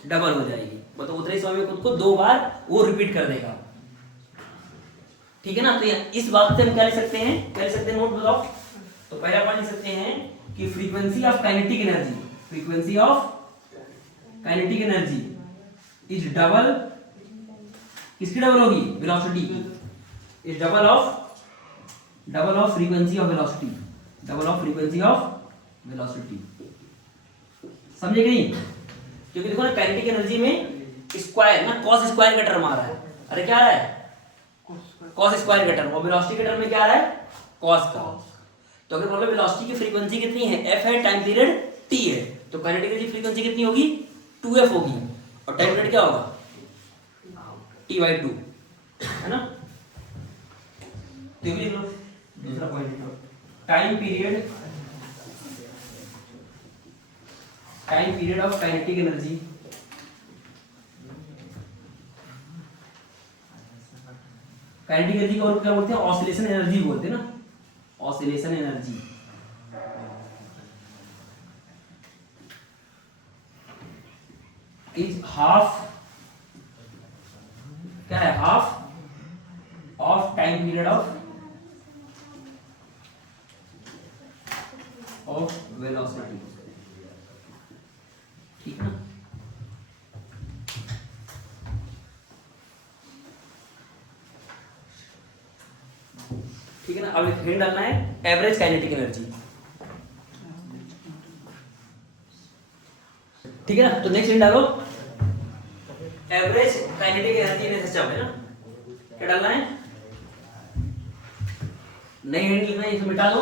डबल हो जाएगी। मतलब उतने ही समय में खुद को 2 बार वो रिपीट कर देगा। ठीक है ना? तो इस बात से हम क्या लिख सकते हैं? क्या लिख सकते हैं? नोट बताओ। तो पहला पॉइंट लिख सकते हैं कि frequency of kinetic energy, frequency of kinetic energy is double, किसकी डबल होगी? वेलोसिटी की। Is double of frequency of velocity, double of frequency of velocity. समझे कि नहीं? क्योंकि देखो ना काइनेटिक एनर्जी में स्क्वायर ना, कॉस स्क्वायर का टर्म आ रहा है। अरे क्या आ रहा है? कॉस स्क्वायर का टर्म। और वेलोसिटी के टर्म में क्या आ रहा है? कॉस का। तो अगर मतलब वेलोसिटी की फ्रीक्वेंसी कितनी है? f है, टाइम पीरियड t है, तो काइनेटिक एनर्जी फ्रीक्वेंसी कितनी होगी? 2f होगी और टाइम पीरियड क्या होगा? t/2 है ना? तो लिख लो दूसरा point, time period of kinetic energy kinetic energy को और क्या बोलते हैं? ऑसिलेशन एनर्जी बोलते हैं ना, ऑसिलेशन एनर्जी। इज हाफ, क्या है? Half of time period of velocity. ठीक है ना? ठीक है ना? अब एक हिंट डालना है, एवरेज काइनेटिक एनर्जी। ठीक है ना? तो नेक्स्ट हिंट डालो, average kinetic energy in system है ना। क्या डालना है? नई हिंट लिखना है, इसको मिटा दो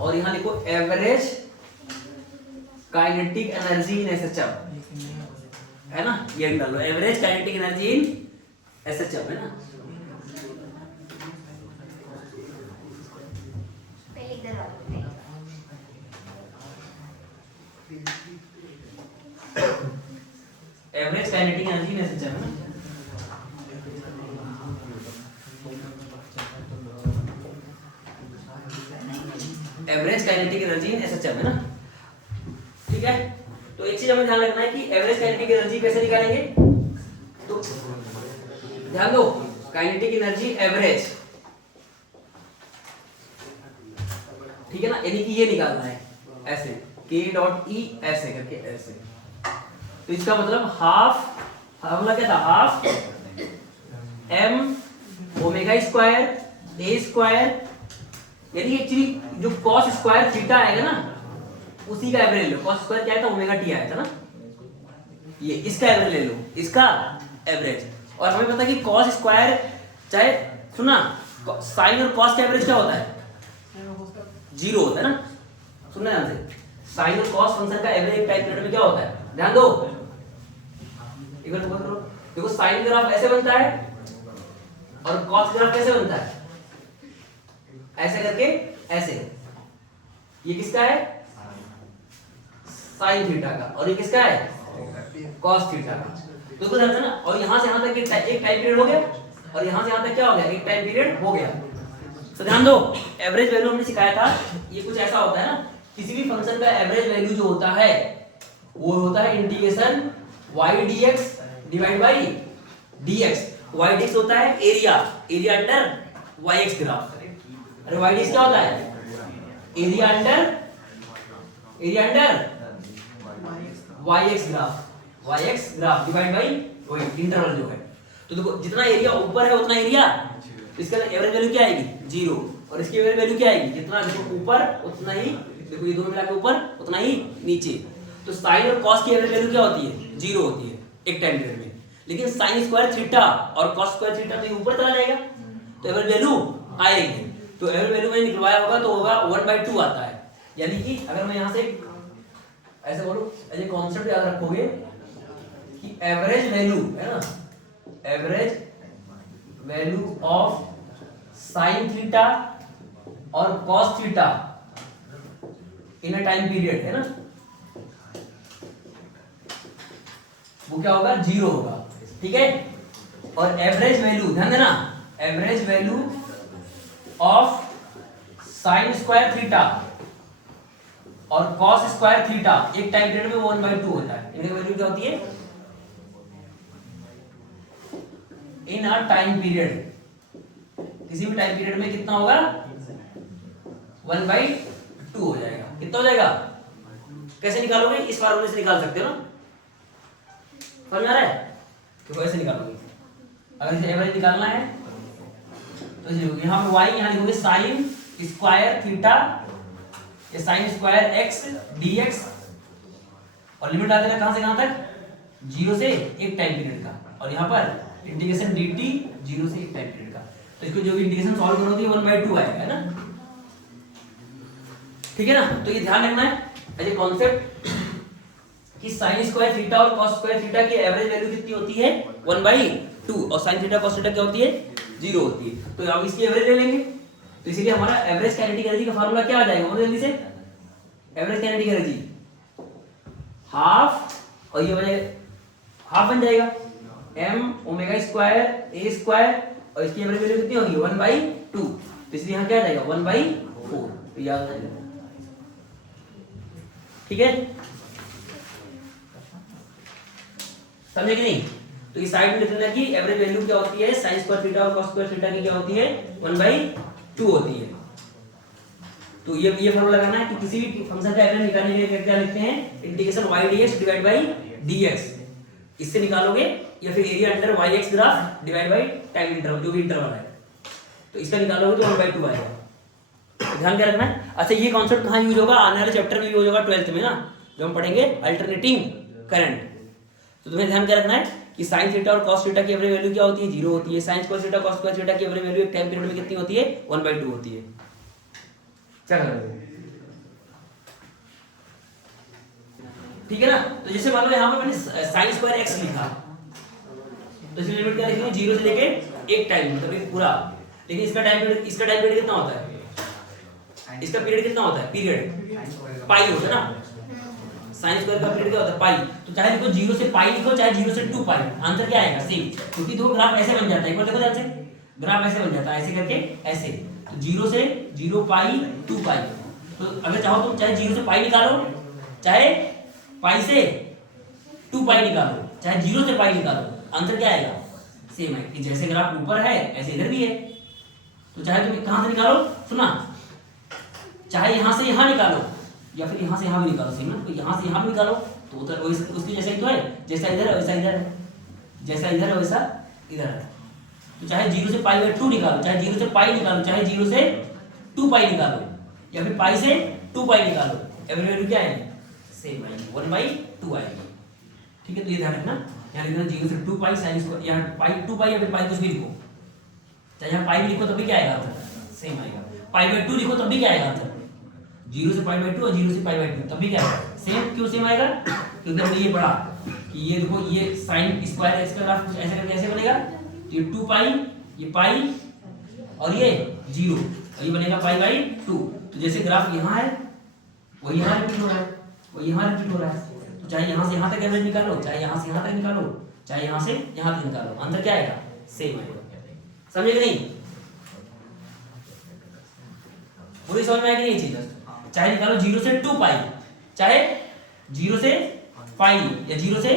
और यहां लिखो average kinetic energy in system. है ना, ये डाल लो average kinetic energy in SHF, है ना। पहले इधर आओ। Average kinetic energy in SHF, है ना। Average kinetic energy in SHF, है ना। ठीक है, तो एक चीज हमें ध्यान रखना है कि एवरेज काइनेटिक एनर्जी कैसे निकालेंगे। तो ध्यान दो, काइनेटिक एनर्जी एवरेज, ठीक है ना, यानी कि ये निकालना है ऐसे k डॉट ई ऐसे करके ऐसे। तो इसका मतलब हाफ, फॉर्मूला क्या था, half m omega square a square, यानी एक्चुअली जो cos स्क्वायर थीटा आएगा ना उसी का एवरेज ले लो। cos स्क्वायर क्या है था, ओमेगा t आया था ना, ये इसका एवरेज ले लो, इसका एवरेज। और हमें पता है कि cos स्क्वायर चाहे सुना साइन और cos का एवरेज क्या होता है, 0 होता है ना। सुनना ध्यान से, साइन और cos फंक्शन का एवरेज एक टाइम पीरियड में क्या होता है, ध्यान दो एक बार फोकस करो। देखो साइन ग्राफ ऐसे बनता है और cos ग्राफ कैसे बनता है, ऐसे करके ऐसे। ये किसका है, साइन थीटा का, और ये किसका है, cos थीटा का। तो ध्यान से ना, और यहां से यहां तक एक टाइम पीरियड हो गया, और यहां से यहां तक क्या हो गया, एक टाइम पीरियड हो गया। तो ध्यान दो, एवरेज वैल्यू हमने सिखाया था, ये कुछ ऐसा होता है ना, किसी भी फंक्शन का एवरेज वैल्यू जो होता है वो होता है integration y dx divide by dx। y dx होता है area, area under yx graph. अरे y dx क्या होता है, area under yx graph divide by वही इंटरवल जो है। तो देखो जितना एरिया ऊपर है उतना एरिया, इसका एवरेज वैल्यू क्या आएगी 0, और इसकी एवरेज वैल्यू क्या आएगी, जितना देखो ऊपर उतना ही, देखो ये दोनों मिला के ऊपर उतना ही नीचे। तो साइन और cos की एवरेज वैल्यू क्या होती है, 0 होती है एक टाइम पीरियड में। लेकिन साइन स्क्वायर थीटा और cos स्क्वायर थीटा तो ऊपर चला जाएगा, तो एवरेज वैल्यू आएगी। तो एवरेज वैल्यू मैंने निकलवाया होगा तो होगा 1/2 आता है। यानी कि अगर मैं यहां से ऐसे बोलूं, ऐसे कॉन्सेप्ट याद रखोगे कि एवरेज वैल्यू है ना, average value of sine theta और cos theta in a time period, है ना, वो क्या होगा, 0 होगा। ठीक है, और एवरेज वैल्यू ध्यान देना, average value of sine square theta और cos स्क्वायर थीटा एक टाइम पीरियड में 1/2 होता है। इनकी वैल्यू क्या होती है, इन अ टाइम पीरियड, किसी भी टाइम पीरियड में कितना होगा, 1/2 हो जाएगा। कितना हो जाएगा, कैसे निकालोगे, इस फार्मूले से निकाल सकते हो ना, समझ आ रहा है, तो कैसे निकालोगे। अगर इसे एवरेज निकालना है तो यहाँ पे y यहाँ लिखोगे साइन स्क्वायर थीटा, ये साइन स्क्वायर x dx, और लिमिट डाल देना कहां से कहां तक, 0 से एक टाइम पीरियड का, और यहाँ पर इंटीग्रेशन dt 0 से एक टाइम पीरियड का। तो इसको जो भी इंटीग्रेशन सॉल्व करोगे 1/2 आएगा, है ना। ठीक है ना, तो ये ध्यान रखना है एज ए कॉन्सेप्ट कि साइन स्क्वायर थीटा और cos स्क्वायर थीटा की एवरेज वैल्यू कितनी होती है, 1/2, और साइन थीटा cos थीटा क्या होती है, 0 होती है। तो अब इसकी एवरेज ले लेंगे, तो इसीलिए हमारा एवरेज काइनेटिक एनर्जी का फार्मूला क्या आ जाएगा, बोलो जल्दी से। एवरेज काइनेटिक एनर्जी हाफ, और ये बने हाफ बन जाएगा m omega square a square, और इसकी एवरेज वैल्यू कितनी होगी, 1/2। तो इसलिए यहाँ क्या आ जाएगा, 1/4, तो याद आ जाएगा। ठीक है, समझे कि नहीं। तो इस साइड में लिख लेना कि एवरेज वैल्यू क्या होती है, साइन स्क्वायर थीटा और cos स्क्वायर थीटा की क्या होती है, 1/2 होती है। तो ये फार्मूला लगाना है कि किसी भी फंक्शन का एवरेज निकालने के लिए क्या लिखते हैं, integration y dx divide by dx, इससे निकालोगे, या फिर area under yx graph divide by time interval, जो भी इंटरवल है, तो इसका निकालोगे तो 1/2 आएगा। ध्यान क्या रखना है। अच्छा, ये कॉन्सेप्ट कहाँ यूज होगा, आने वाले चैप्टर में यूज होगा 12th में ना, जो हम पढ़ेंगे अल्टरनेटिंग करंट। तो तुम्हें ध्यान क्या रखना है कि साइन थीटा और cos थीटा की एवरेज वैल्यू क्या होती है, 0 होती है। Sine square theta cos square theta की एवरेज वैल्यू एक टाइम पीरियड में कितनी होती है, 1/2 होती है। चलो ठीक है ना। तो जैसे मान लो यहाँ पर मैंने साइन स्क्वायर एक्स लिखा, तो इसकी लिमिट क्या लिखेंगे, 0 से लेके 1 टाइम, मतलब एक पूरा। लेकिन इसका टाइम पीरियड कितना होता है, इसका पीरियड कितना होता है, पीरियड पाई होता है ना। साइन स्क्वायर का पीरियड क्या होता है, पाई। तो चाहे देखो 0 से पाई लिखो, चाहे 0 से 2 पाई, आंसर क्या आएगा, सेम। क्योंकि दो ग्राफ ऐसे बन जाता है, एक बार देखो ध्यान से, ग्राफ ऐसे बन जाता है, ऐसे करके ऐसे। तो 0 से 0 पाई 2 पाई। तो अगर चाहो तुम चाहे 0 से पाई निकालो, चाहे पाई से 2 पाई निकालो, चाहे 0 से पाई निकालो, आंसर क्या आएगा, सेम है। कि जैसे ग्राफ ऊपर है ऐसे इधर भी है। तो चाहे तुम कहां से निकालो, सुना, चाहे यहां से यहां निकालो या फिर यहां से यहां भी निकालो, सही ना। तो यहां से यहां भी निकालो तो उधर उसकी जैसा ही तो है, जैसा इधर है वैसा इधर है, जैसा इधर है वैसा इधर है। तो चाहे 0 से पाई बाई 2 निकालो, चाहे 0 से पाई निकालो, चाहे 0 से 2 पाई निकालो, या फिर पाई से 2 पाई निकालो, एवरी वैल्यू क्या आएगी, सेम आएगी, 1/2 आएगी। ठीक है, तो ये ध्यान रखना, यहाँ लिखना 0 से 2 पाई साइन स्क्वायर, यहाँ पाई 2 पाई या फिर पाई कुछ भी लिखो, चाहे यहाँ पाई भी लिखो तब भी क्या आएगा आंसर, सेम आएगा। पाई बाई 2 लिखो तब भी क्या आएगा आंसर, 0 से पाई बाई 2 और 0 से पाई बाई 2 तब भी क्या आएगा सेम। क्यों सेम आएगा, क्योंकि हमने ये पढ़ा कि ये देखो, ये साइन स्क्वायर एक्स का ग्राफ कुछ ऐसे करके ऐसे बनेगा। तो ये 2 पाई, ये पाई और ये 0, और ये बनेगा पाई बाई 2। तो जैसे ग्राफ यहाँ है वही यहाँ रिपीट हो रहा है, वही यहाँ रिपीट हो रहा है। तो चाहे यहाँ से यहाँ तक एवरेज निकालो, चाहे यहाँ से यहाँ तक निकालो, चाहे यहाँ से यहाँ तक निकालो, आंसर क्या आएगा, सेम आएगा। समझे कि नहीं, पूरी समझ में आएगी नहीं चीज। चाहे निकालो 0 से 2 पाई, चाहे 0 से पाई या 0 से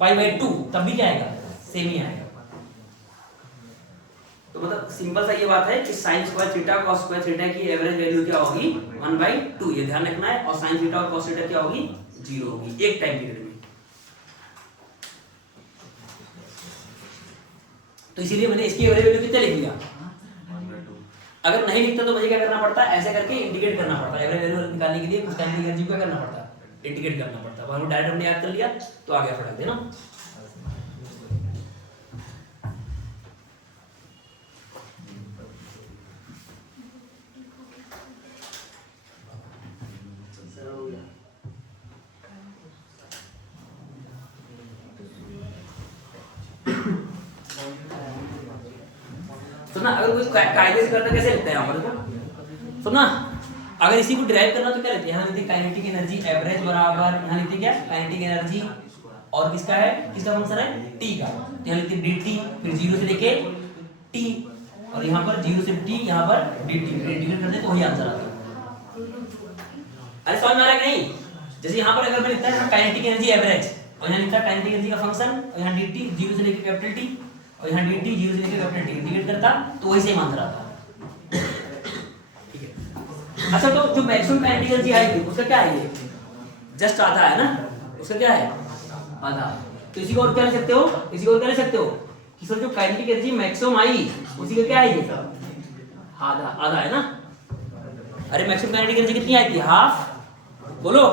पाई बाई 2, तब भी क्या आएगा, सेम ही आएगा। तो मतलब सिंपल सा ये बात है कि sine square theta cos square theta की एवरेज वैल्यू क्या होगी, 1/2, ये ध्यान रखना है। और साइन थीटा और कॉस थीटा क्या होगी, 0 होगी एक टाइम पीरियड में। तो इसीलिए मैंने इसकी एवरेज वैल्यू कितने लिख दिया। अगर नहीं लिखता तो मुझे क्या करना पड़ता है, ऐसे करके इंडिकेट करना पड़ता है। एवरेज वैल्यू निकालने के लिए कुछ टाइम की एनर्जी को क्या करना पड़ता है, इंडिकेट करना पड़ता है। वहां डायरेक्ट हमने याद कर लिया तो आ गया फटाक से ना। सुना, अगर कोई कायदे से करता कैसे लिखता है यहाँ पर देखो, सुना, अगर इसी को डिराइव करना तो क्या लेते हैं, यहाँ लेते काइनेटिक एनर्जी एवरेज बराबर, यहाँ लेते क्या, काइनेटिक एनर्जी और किसका है, किसका फंक्शन है, टी का। तो यहाँ लेते dt, फिर 0 से लेके t, और यहाँ पर 0 से t, यहाँ पर dt, इंटीग्रेट करते हैं तो वही आंसर आता है। अरे समझ में आ रहा है कि नहीं। जैसे यहाँ पर अगर मैं लिखता है काइनेटिक एनर्जी एवरेज, और यहाँ लिखता है काइनेटिक एनर्जी का फंक्शन, और यहाँ dt 0 से लेके कैपिटल T, और यहाँ dt 0 से लेके कैपिटल T, इंटीग्रेट करता तो वही सेम आंसर आता। ठीक है, अच्छा तो जो मैक्सिमम काइनेटिक एनर्जी आएगी उसका क्या है, ये जस्ट आधा है ना, उसका क्या है, आधा। तो इसी को और क्या लिख सकते हो, इसी को और क्या लिख सकते हो कि सर जो काइनेटिक एनर्जी मैक्सिमम आई उसी का क्या है, ये आधा, आधा है ना। अरे मैक्सिमम काइनेटिक एनर्जी कितनी आई थी, हाफ, बोलो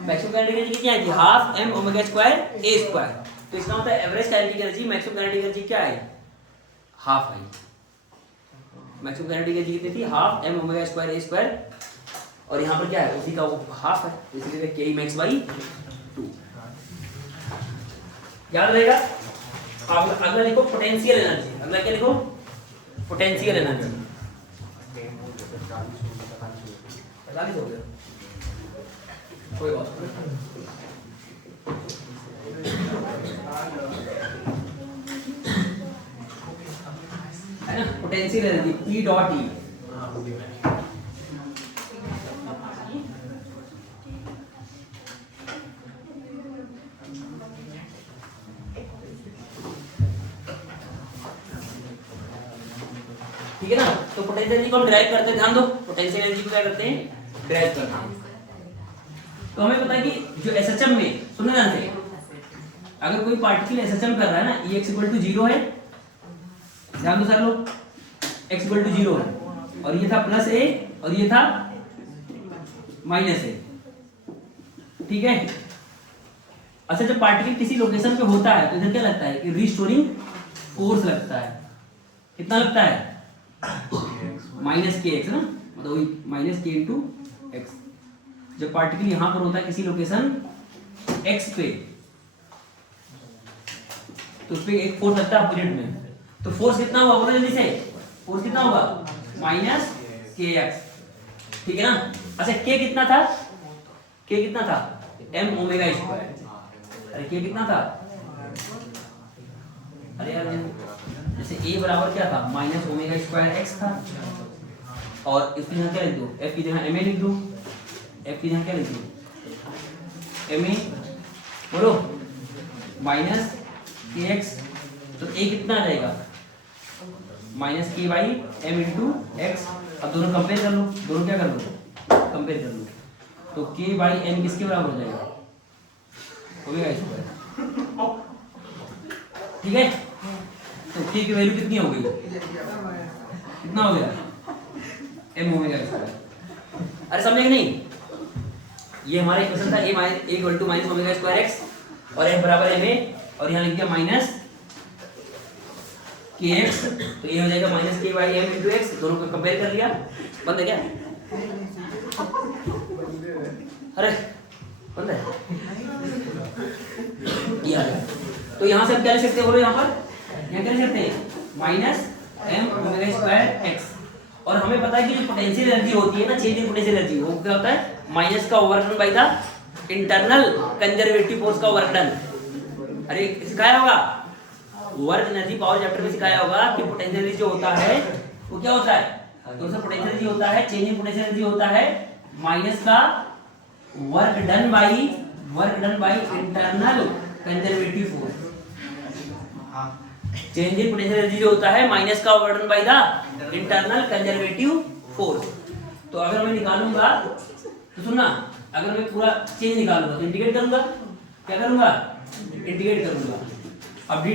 मैक्सिमम काइनेटिक एनर्जी कितनी आई थी, half m omega square a square. तो इसका मतलब average kinetic energy, maximum kinetic energy क्या है, हाफ है। मैक्सिमम काइनेटिक एनर्जी कितनी थी, half m omega square a square, और यहाँ पर क्या है, उसी का वो हाफ है, इसलिए k max by 2 याद रहेगा। अगला लिखो पोटेंशियल एनर्जी, अगला क्या लिखो, पोटेंशियल एनर्जी। 45 हो गया, कोई बात नहीं। है ना, potential energy P dot E। ठीक है ना। तो पोटेंशियल एनर्जी को हम डिराइव करते हैं, ध्यान दो, पोटेंशियल एनर्जी को क्या करते हैं, डिराइव करते हैं। तो हमें पता है कि जो एसएचएम में, सुनना ध्यान से, अगर कोई पार्टिकल एसएचएम कर रहा है ना, Ex = 0 है, ध्यान दो सर लोग, x = 0 है, और ये था +a और ये था -a, ठीक है। अच्छा जब पार्टिकल किसी लोकेशन पे होता है तो इधर क्या लगता है कि रीस्टोरिंग फोर्स लगता है, कितना लगता है, -kx ना, मतलब वही -k × x। जब पार्टिकल यहां पर होता है किसी लोकेशन x पे, तो उस पे एक फोर्स लगता है अपोजिट में, तो फोर्स कितना होगा बोलो जल्दी से, फोर्स कितना होगा माइनस kx, ठीक है ना। अच्छा k कितना था, k कितना था m ओमेगा स्क्वायर, अरे k कितना था, अरे यार जैसे a बराबर क्या था माइनस ओमेगा स्क्वायर x था, और इसकी जगह क्या लिख दो, f की जगह ma लिख दो, f की जगह क्या लिख दो ma, बोलो माइनस kx, तो a कितना आ जाएगा minus k by m into x. अब दोनों कंपेयर कर लो, दोनों क्या कर लो कंपेयर कर लो, तो k बाई m किसके बराबर हो जाएगा ओमेगा स्क्वायर, ठीक है। तो k की वैल्यू कितनी हो गई, कितना हो गया m ओमेगा स्क्वायर। अरे समझे कि नहीं, ये हमारा इक्वेशन था a equal to minus omega square x और f बराबर ma, और यहाँ लिख दिया माइनस kx, तो ये हो जाएगा minus k by m into x, दोनों को कंपेयर कर लिया, बंद है क्या, अरे बंद है, ये आ गया। तो यहाँ से हम क्या लिख सकते हैं बोलो, यहाँ पर यहाँ क्या लिख सकते हैं minus m omega square x, और हमें पता है कि जो पोटेंशियल एनर्जी होती है ना, चेंज इन पोटेंशियल एनर्जी, वो क्या होता है माइनस का work done by the internal conservative force का वर्क डन। अरे सिखाया होगा वर्क एनर्जी पावर चैप्टर में, सिखाया होगा कि पोटेंशियल एनर्जी जो होता है वो क्या होता है, तो उसका पोटेंशियल एनर्जी होता है, चेंज इन पोटेंशियल एनर्जी होता है माइनस का work done by internal conservative force. Change in potential energy जो होता है माइनस का work done by the internal conservative force. तो अगर मैं निकालूंगा तो सुनना, अगर मैं पूरा चेंज निकालूंगा तो इंटीग्रेट करूंगा, क्या करूंगा इंटीग्रेट करूंगा। अब w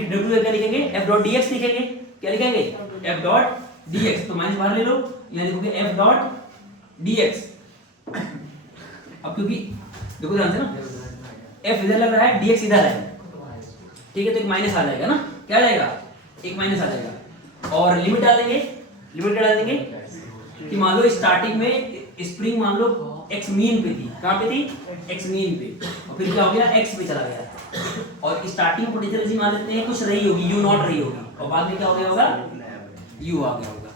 क्या लिखेंगे f डॉट dx लिखेंगे, क्या लिखेंगे f डॉट dx, तो माइनस बाहर ले लो, यहाँ लिखोगे f डॉट dx। अब क्योंकि देखो ध्यान से ना, f इधर लग रहा है dx इधर है, ठीक है, तो एक माइनस आ जाएगा ना, क्या आ जाएगा एक माइनस आ जाएगा, और लिमिट डाल देंगे, लिमिट क्या डाल देंगे कि मान लो स्टार्टिंग में स्प्रिंग मान लो x मीन पे थी, कहाँ पे थी x मीन पे, और फिर क्या हो गया x पे चला गया, और स्टार्टिंग पोटेंशियल एनर्जी मान लेते हैं कुछ रही होगी u नॉट रही होगी, और बाद में क्या हो गया होगा u आ गया होगा,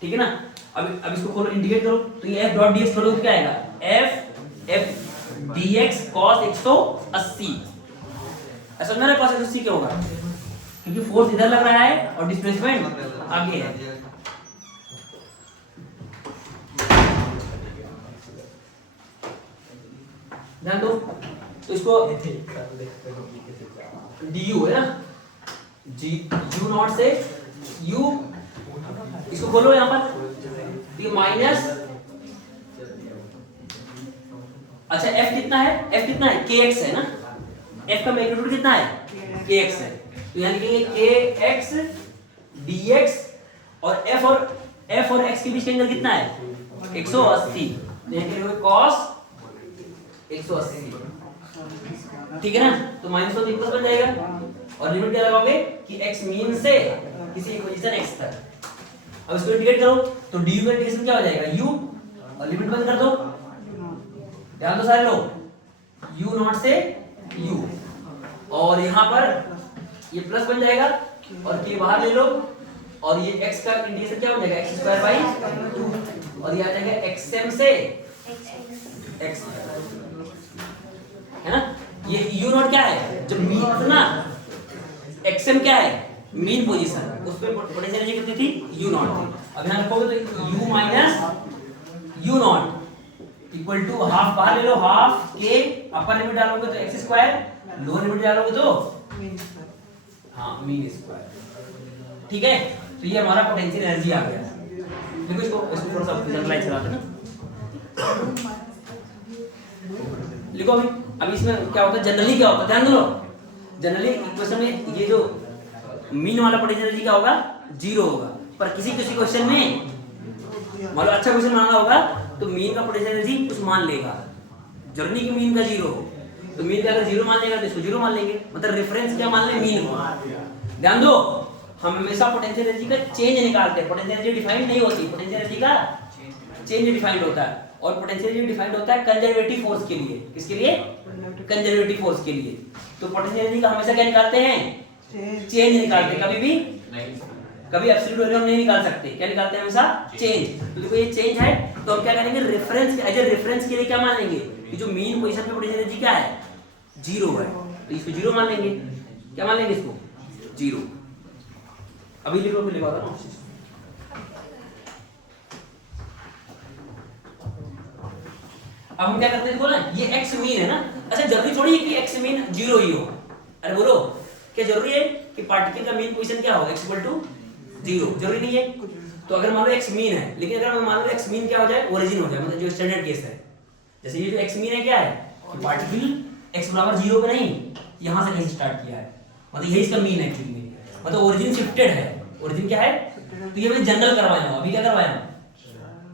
ठीक है ना। अब इसको खोलो इंटीग्रेट करो, तो ये f डॉट dx खोलो तो क्या आएगा f dx cos 180, ऐसा मेरा cos 180 क्या होगा, क्योंकि फोर्स इधर लग रहा है और डिस्प्लेसमेंट आगे है। ध्यान दो, तो इसको du है ना, u नॉट से u, इसको खोलो यहाँ पर, ये माइनस, अच्छा f कितना है, f कितना है kx है ना, f का मैग्नीट्यूड कितना है kx है, तो यहाँ लिखेंगे kx dx, और f और x के बीच का एंगल कितना है 180, तो यहाँ लिखेंगे cos 180, ठीक है ना। तो माइनस तो इक्वल बन जाएगा, और लिमिट क्या लगाओगे कि x मीन से किसी एक पोजीशन x तक। अब इसको इंटीग्रेट करो तो du का इंटीग्रेशन क्या हो जाएगा u, और लिमिट बंद कर दो, ध्यान दो सारे लोग, u नॉट से u, और यहाँ पर ये प्लस बन जाएगा, और k बाहर ले लो, और ये x का इंटीग्रेशन क्या हो जाएगा x स्क्वायर बाई 2, और ये आ जाएगा xm से x, है ना। ये u नॉट क्या है, जब मीन ना xm क्या है मीन पोजीशन, उस पे पोटेंशियल एनर्जी कितनी थी u नॉट थी। अब यहां रखोगे तो u minus u not equal to half, बाहर ले लो हाफ k, अपर लिमिट डालोगे तो x स्क्वायर, लोअर लिमिट डालोगे तो हाँ मीन स्क्वायर, ठीक है। तो ये हमारा पोटेंशियल एनर्जी आ गया। देखो इसको थोड़ा सा विजुअलाइज कराते हैं ना, लिखो अभी इसमें क्या होता है, जनरली क्या होता है, ध्यान दो, जनरली इक्वेशन में ये जो मीन वाला पोटेंशियल एनर्जी क्या होगा 0 होगा, पर किसी क्वेश्चन में मान लो अच्छा क्वेश्चन मांगा होगा तो मीन का पोटेंशियल एनर्जी कुछ मान लेगा, जर्नी की मीन का 0 हो, तो मीन का अगर 0 मान लेगा तो इसको 0 मान लेंगे, मतलब रेफरेंस क्या मान ले मीन को। ध्यान दो, हम हमेशा पोटेंशियल एनर्जी का चेंज निकालते हैं, पोटेंशियल एनर्जी डिफाइंड नहीं होती, पोटेंशियल एनर्जी का चेंज डिफाइंड होता है, और पोटेंशियल एनर्जी डिफाइंड होता है कंजर्वेटिव फोर्स के लिए। किसके लिए? कंजर्वेटिव फोर्स के लिए। तो पोटेंशियल एनर्जी का हमेशा क्या निकालते हैं? चेंज निकालते हैं, कभी भी नहीं कभी एब्सोल्यूट वैल्यू हम नहीं निकाल सकते। क्या निकालते हैं? हमेशा चेंज। तो देखो ये चेंज है, तो हम क्या करेंगे? रेफरेंस, एज ए रेफरेंस के लिए क्या मान लेंगे कि जो मीन पोजीशन पे पोटेंशियल एनर्जी क्या है? 0 है, तो इसको 0 मान लेंगे। क्या मान लेंगे इसको? 0। अभी लिखो, मैं लिखवा रहा हूं। अब हम क्या करते हैं? देखो ना, ये x मीन है ना। अच्छा, जरूरी थोड़ी है कि x मीन 0 ही हो। अरे बोलो, क्या जरूरी है कि पार्टिकल का मीन पोजीशन क्या हो? x = 0? जरूरी नहीं है। तो अगर मान लो x मीन है, लेकिन अगर मान लो x मीन क्या हो जाए? ओरिजिन हो जाए, मतलब जो स्टैंडर्ड केस है। जैसे ये जो x मीन है क्या है कि पार्टिकल x = 0 पे नहीं, यहां से कहीं स्टार्ट किया है, मतलब यही इसका मीन है एक्चुअली में, मतलब ओरिजिन शिफ्टेड है। ओरिजिन क्या है? तो ये मैंने जनरल करवाया हूं। अभी क्या करवाया हूं?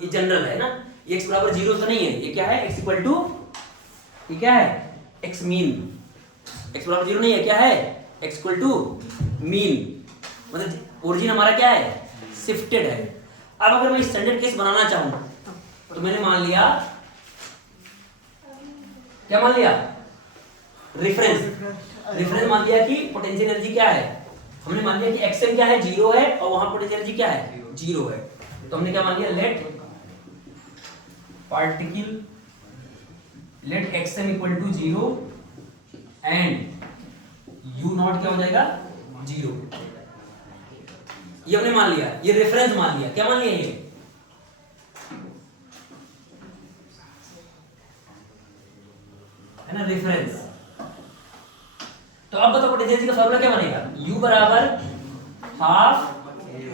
ये जनरल है ना, ये x = 0 तो नहीं है। ये क्या है? x = ये क्या है? x mean. x = 0 नहीं है, क्या है? x = मीन, मतलब ओरिजिन हमारा क्या है? शिफ्टेड है। अब अगर मैं स्टैंडर्ड केस बनाना चाहूं तो मैंने मान लिया, क्या मान लिया? रेफरेंस। रेफरेंस मान लिया कि पोटेंशियल एनर्जी क्या है? हमने मान लिया कि xm क्या है? 0 है, और वहां पोटेंशियल एनर्जी क्या है? 0 है। तो हमने क्या मान लिया? Let particle, let xm = 0 and u0 क्या हो जाएगा? 0। ये हमने मान लिया, ये रेफरेंस मान लिया। क्या मान लिया? ये है ना रेफरेंस। तो अब बताओ पोटेंशियल एनर्जी का फार्मूला क्या बनेगा? u = ½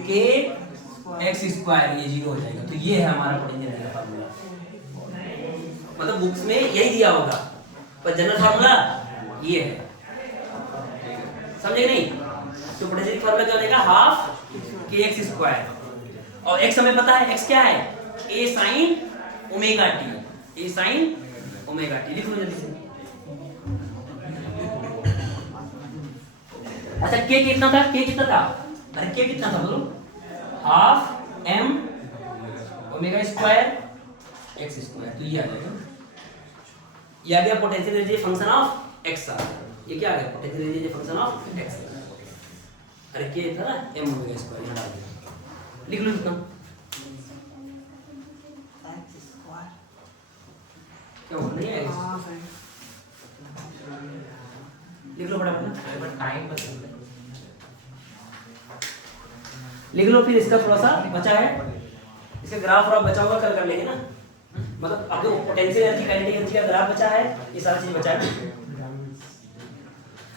kx²। ये 0 हो जाएगा। तो ये है हमारा पोटेंशियल एनर्जी का फार्मूला। मतलब बुक्स में यही दिया होगा, पर जनरल फार्मूला ये है। समझे कि नहीं? तो पोटेंशियल फार्मूला क्या बनेगा? ½ kx²। और x हमें पता है, x क्या है? a sin omega t। a sin omega t लिख लो जल्दी से। अच्छा, k कितना था? k कितना था? अरे k कितना था बोलो? ½ m ओमेगा स्क्वायर x²। तो ये आ जाएगा, ये आ गया potential energy function of x आ गया। ये क्या आ गया? Potential energy function of x। अरे k था ना m ओमेगा स्क्वायर, यहां डाल दिया। लिख लो इसका क्या बोल रही है? लिख लो फटाफट, टाइम बता। लिख लो। फिर इसका थोड़ा सा बचा है, इसका ग्राफ और बचा हुआ कर लेंगे ना। मतलब अब पोटेंशियल एनर्जी, काइनेटिक एनर्जी का ग्राफ बचा है, ये सारा चीज बचा है।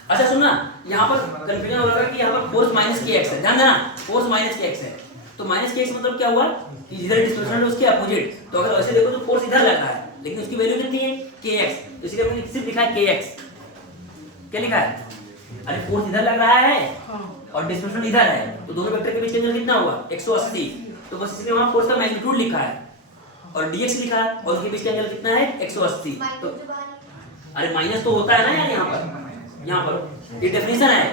अच्छा सुनना, यहाँ पर कंफ्यूजन हो रहा है कि यहाँ पर फोर्स -kx है। ध्यान देना, फोर्स -kx है। तो -kx मतलब क्या हुआ कि जिधर डिस्प्लेसमेंट है उसके अपोजिट। तो अगर ऐसे देखो तो फोर्स इधर लग रहा है, लेकिन उसकी वैल्यू कितनी है? kx। तो इसलिए मैंने सिर्फ लिखा है kx। क्या लिखा है? अरे फोर्स इधर लग रहा है और डिस्प्लेसमेंट इधर है, तो दोनों वेक्टर के बीच एंगल कितना हुआ? 180। तो बस इसलिए वहां फोर्स का मैग्नीट्यूड लिखा है और dx लिखा है, और उसके बीच का एंगल कितना है? 180। तो अरे माइनस तो होता है ना यार, यहाँ पर ये डेफिनेशन है।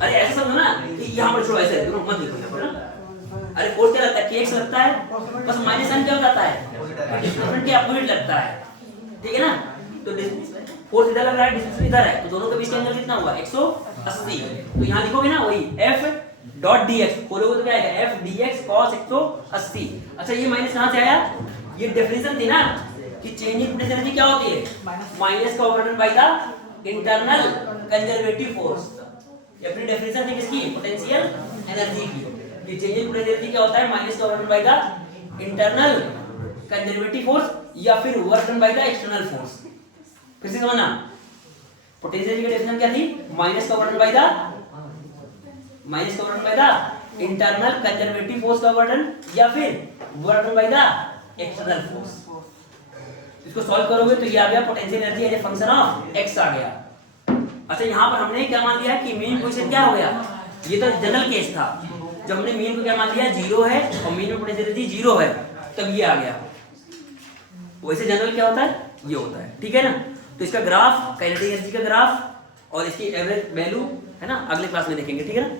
अरे ऐसा समझो ना कि यहाँ पर छोड़ो, ऐसे मत लिखो यहाँ पर ना। अरे फोर्स क्या लगता है? kx लगता है, बस माइनस साइन क्या लगता है? डिस्प्लेसमेंट के अपोजिट लगता है, ठीक है ना। तो फोर्स इधर लग रहा है, डिस्प्लेसमेंट इधर है, तो दोनों के बीच का एंगल कितना हुआ? 180। तो यहाँ लिखोगे ना वही f.dx, खोलोगे तो क्या आएगा? f(dx cos 180)। अच्छा, ये माइनस कहाँ से आया? ये डेफिनेशन थी ना कि चेंज इन पोटेंशियल एनर्जी क्या होती है? माइनस का overdone by the internal conservative force. ये अपनी डेफिनेशन थी किसकी? पोटेंशियल एनर्जी की, कि चेंज इन पोटेंशियल एनर्जी क्या होता है? माइनस का overdone by the internal conservative force या फिर work done by the external force. फिर से समझना, पोटेंशियल एनर्जी की डेफिनेशन क्या थी? माइनस का overdone by the internal conservative force का ओवरडन या फिर work done by the external force. इसको सॉल्व करोगे तो ये आ गया potential energy as a function of x आ गया। अच्छा, यहाँ पर हमने क्या मान लिया कि मीन पोजीशन क्या हो गया? ये तो जनरल केस था, जब हमने मीन को क्या मान लिया? 0 है, और मीन में पोटेंशियल एनर्जी 0 है, तब ये आ गया। वैसे जनरल क्या होता है? ये होता है, ठीक है ना। तो इसका ग्राफ, काइनेटिक एनर्जी का ग्राफ और इसकी एवरेज वैल्यू है ना, अगले क्लास में देखेंगे, ठीक है ना।